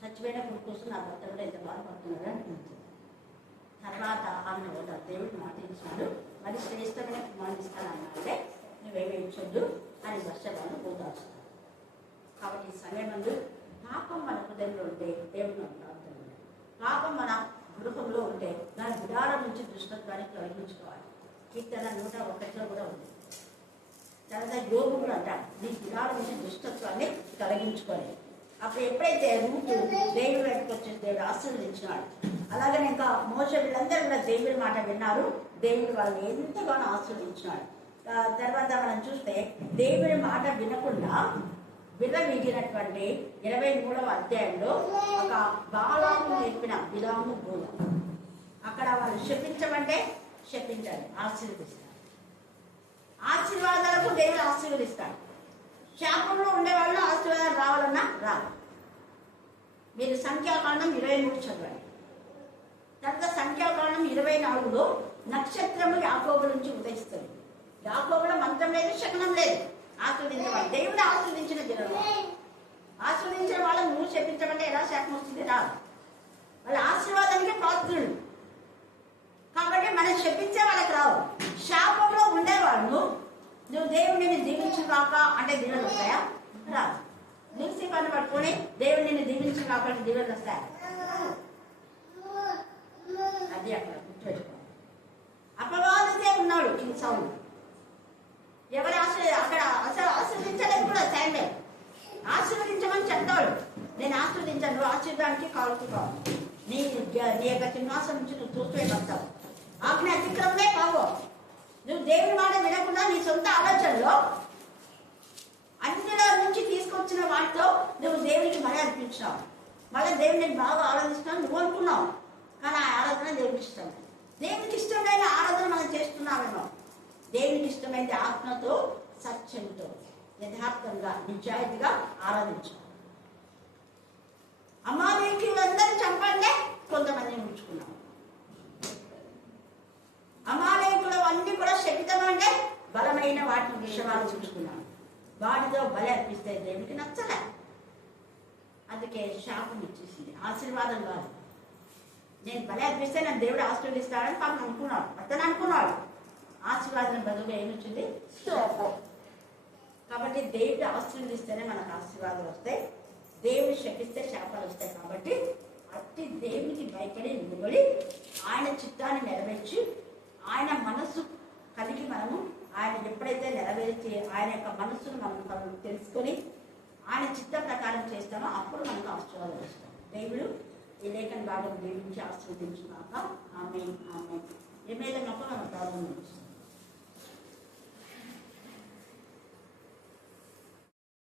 చచ్చిపోయిన కొడుకు కోసం నా భర్త కూడా ఎంత బాధపడుతున్నాడు అనిపించింది. తర్వాత ఆమె ఒక దేవుడు మాట ఇచ్చినాడు, మరి శ్రేష్టమైన కుమారుని ఇస్తానన్నాడే, నువ్వేమి ఇచ్చొద్దు అని వర్షాలను పోదాల్చుతాను. కాబట్టి ఈ సమయమందు పాపం మన హృదయంలో ఉంటే దేవుడు మన ప్రార్థన ఉండే, పాపం మన గృహంలో ఉంటే దాని గుడారం నుంచి దుష్టత్వాన్ని తొలగించుకోవాలి. కీర్తన 101 కూడా ఉంది. తర్వాత యోగు కూడా అంటాడు, నీ గుడారం నుంచి దుష్టత్వాన్ని తొలగించుకోవాలి. అప్పుడు ఎప్పుడైతే రూతు దేవుడు వైపుకి వచ్చి దేవుడు ఆశీర్వదించినాడు, అలాగనే ఇంకా మోషే వీళ్ళందరూ కూడా దేవుడి మాట విన్నారు. దేవుడు వాళ్ళని ఎంతగానో ఆశీర్వదించినాడు. తర్వాత మనం చూస్తే దేవుడి మాట వినకుండా విర్రవీగినటువంటి 23వ అధ్యాయంలో ఒక బాలాకు నేర్పిన బిలాము బోధ. అక్కడ వాళ్ళు శపించమంటే శపించాలి, ఆశీర్వదిస్తారు. ఆశీర్వాదాలకు దేవుడు ఆశీర్వదిస్తాడు. శాపంలో ఉండేవాళ్ళు ఆశీర్వాదాలు రావాలన్నా రాదు. మీరు సంఖ్యాకాండం 23 చదవండి. తర్వాత సంఖ్యాకాండం 24లో నక్షత్రము యాకోబు నుంచి ఉదయిస్తుంది. యాకోబులో మంత్రం లేదు, శకనం లేదు. ఆశీర్వదించేవాళ్ళు దేవుడు ఆశీర్వదించిన దినం. ఆశీర్వదించిన వాళ్ళని నువ్వు శపించమంటే ఎలా శాపం వస్తుంది? రాదు. వాళ్ళ ఆశీర్వాదానికి పాత్రులు. కాబట్టి మనం శపించే వాళ్ళకి రావు. శాపంలో ఉండేవాళ్ళు నువ్వు దేవుడిని దీవించు కాక అంటే దీవెనలు వస్తాయా? రాదు. లూసిఫర్ని పట్టుకొని దేవుడిని దీవించు కాక అంటే దీవెనలు వస్తాయా? అది అక్కడ గుర్తుపెట్టుకోవాలి. అపవాదితే ఉన్నాడు కింగ్ సౌలు. ఎవరు అక్కడ అసలు ఆశీర్వదించలేదు కూడా సైన్యం. ఆశీర్వదించమని చెప్తాడు. నేను ఆశీర్వదించాను, నువ్వు ఆశీర్వాదానికి కావుతున్నావు. నీ యొక్క సింహాసనం నుంచి నువ్వు చూస్తే వస్తావు. ఆజ్ఞ అతిక్రమమే పావు. నువ్వు దేవుని మాట వినకుండా నీ సొంత ఆలోచనలో అన్నిలో నుంచి తీసుకొచ్చిన వాటితో నువ్వు దేవునికి బలి అర్పించావు. మళ్ళీ దేవుని నేను బాగా ఆరాధిస్తున్నావు నువ్వు అనుకున్నావు, కానీ ఆ ఆరాధన దేవునికి ఇష్టం. దేవునికి ఇష్టమైన ఆరాధన మనం చేస్తున్నామేమో. దేవునికి ఇష్టమైతే ఆత్మతో, సత్యంతో, యథార్థంగా, నిజాయితీగా ఆరాధించాలి. అమాలేకీయులందరినీ చంపండి, కొంతమందిని ఉంచుకున్నాం. అమాలేకులు అన్ని కూడా శక్తిమంటే బలమైన వాటిని విషయాలు చూసుకున్నాం. వాటితో బలి అర్పిస్తే దేవునికి నచ్చలే. అందుకే శాపం ఇచ్చేసింది, ఆశీర్వాదం కాదు. నేను బలి అర్పిస్తే నన్ను దేవుడు ఆశీర్వదిస్తాడని పాపం అనుకున్నాడు, అతను అనుకున్నాడు. ఆశీర్వాదం బదులుగా ఏమొచ్చింది? శాపం. కాబట్టి దేవుడు ఆశీర్వదిస్తేనే మనకు ఆశీర్వాదాలు వస్తాయి, దేవుడు శపిస్తే శాపాలు వస్తాయి. కాబట్టి అట్టి దేవునికి భయపడి నిలబడి ఆయన చిత్తాన్ని నెరవేర్చి ఆయన మనస్సు కలిగి మనము ఆయన ఎప్పుడైతే నెరవేర్చి ఆయన యొక్క మనస్సును మనం తెలుసుకొని ఆయన చిత్త ప్రకారం చేస్తామో అప్పుడు మనకు ఆశీర్వాదాలు వస్తాయి. దేవుడు ఈ లేఖన భాగం దీవించి ఆశీర్వదించున్నాక ఆమె ఏమైనా మనం ప్రారంభించాం.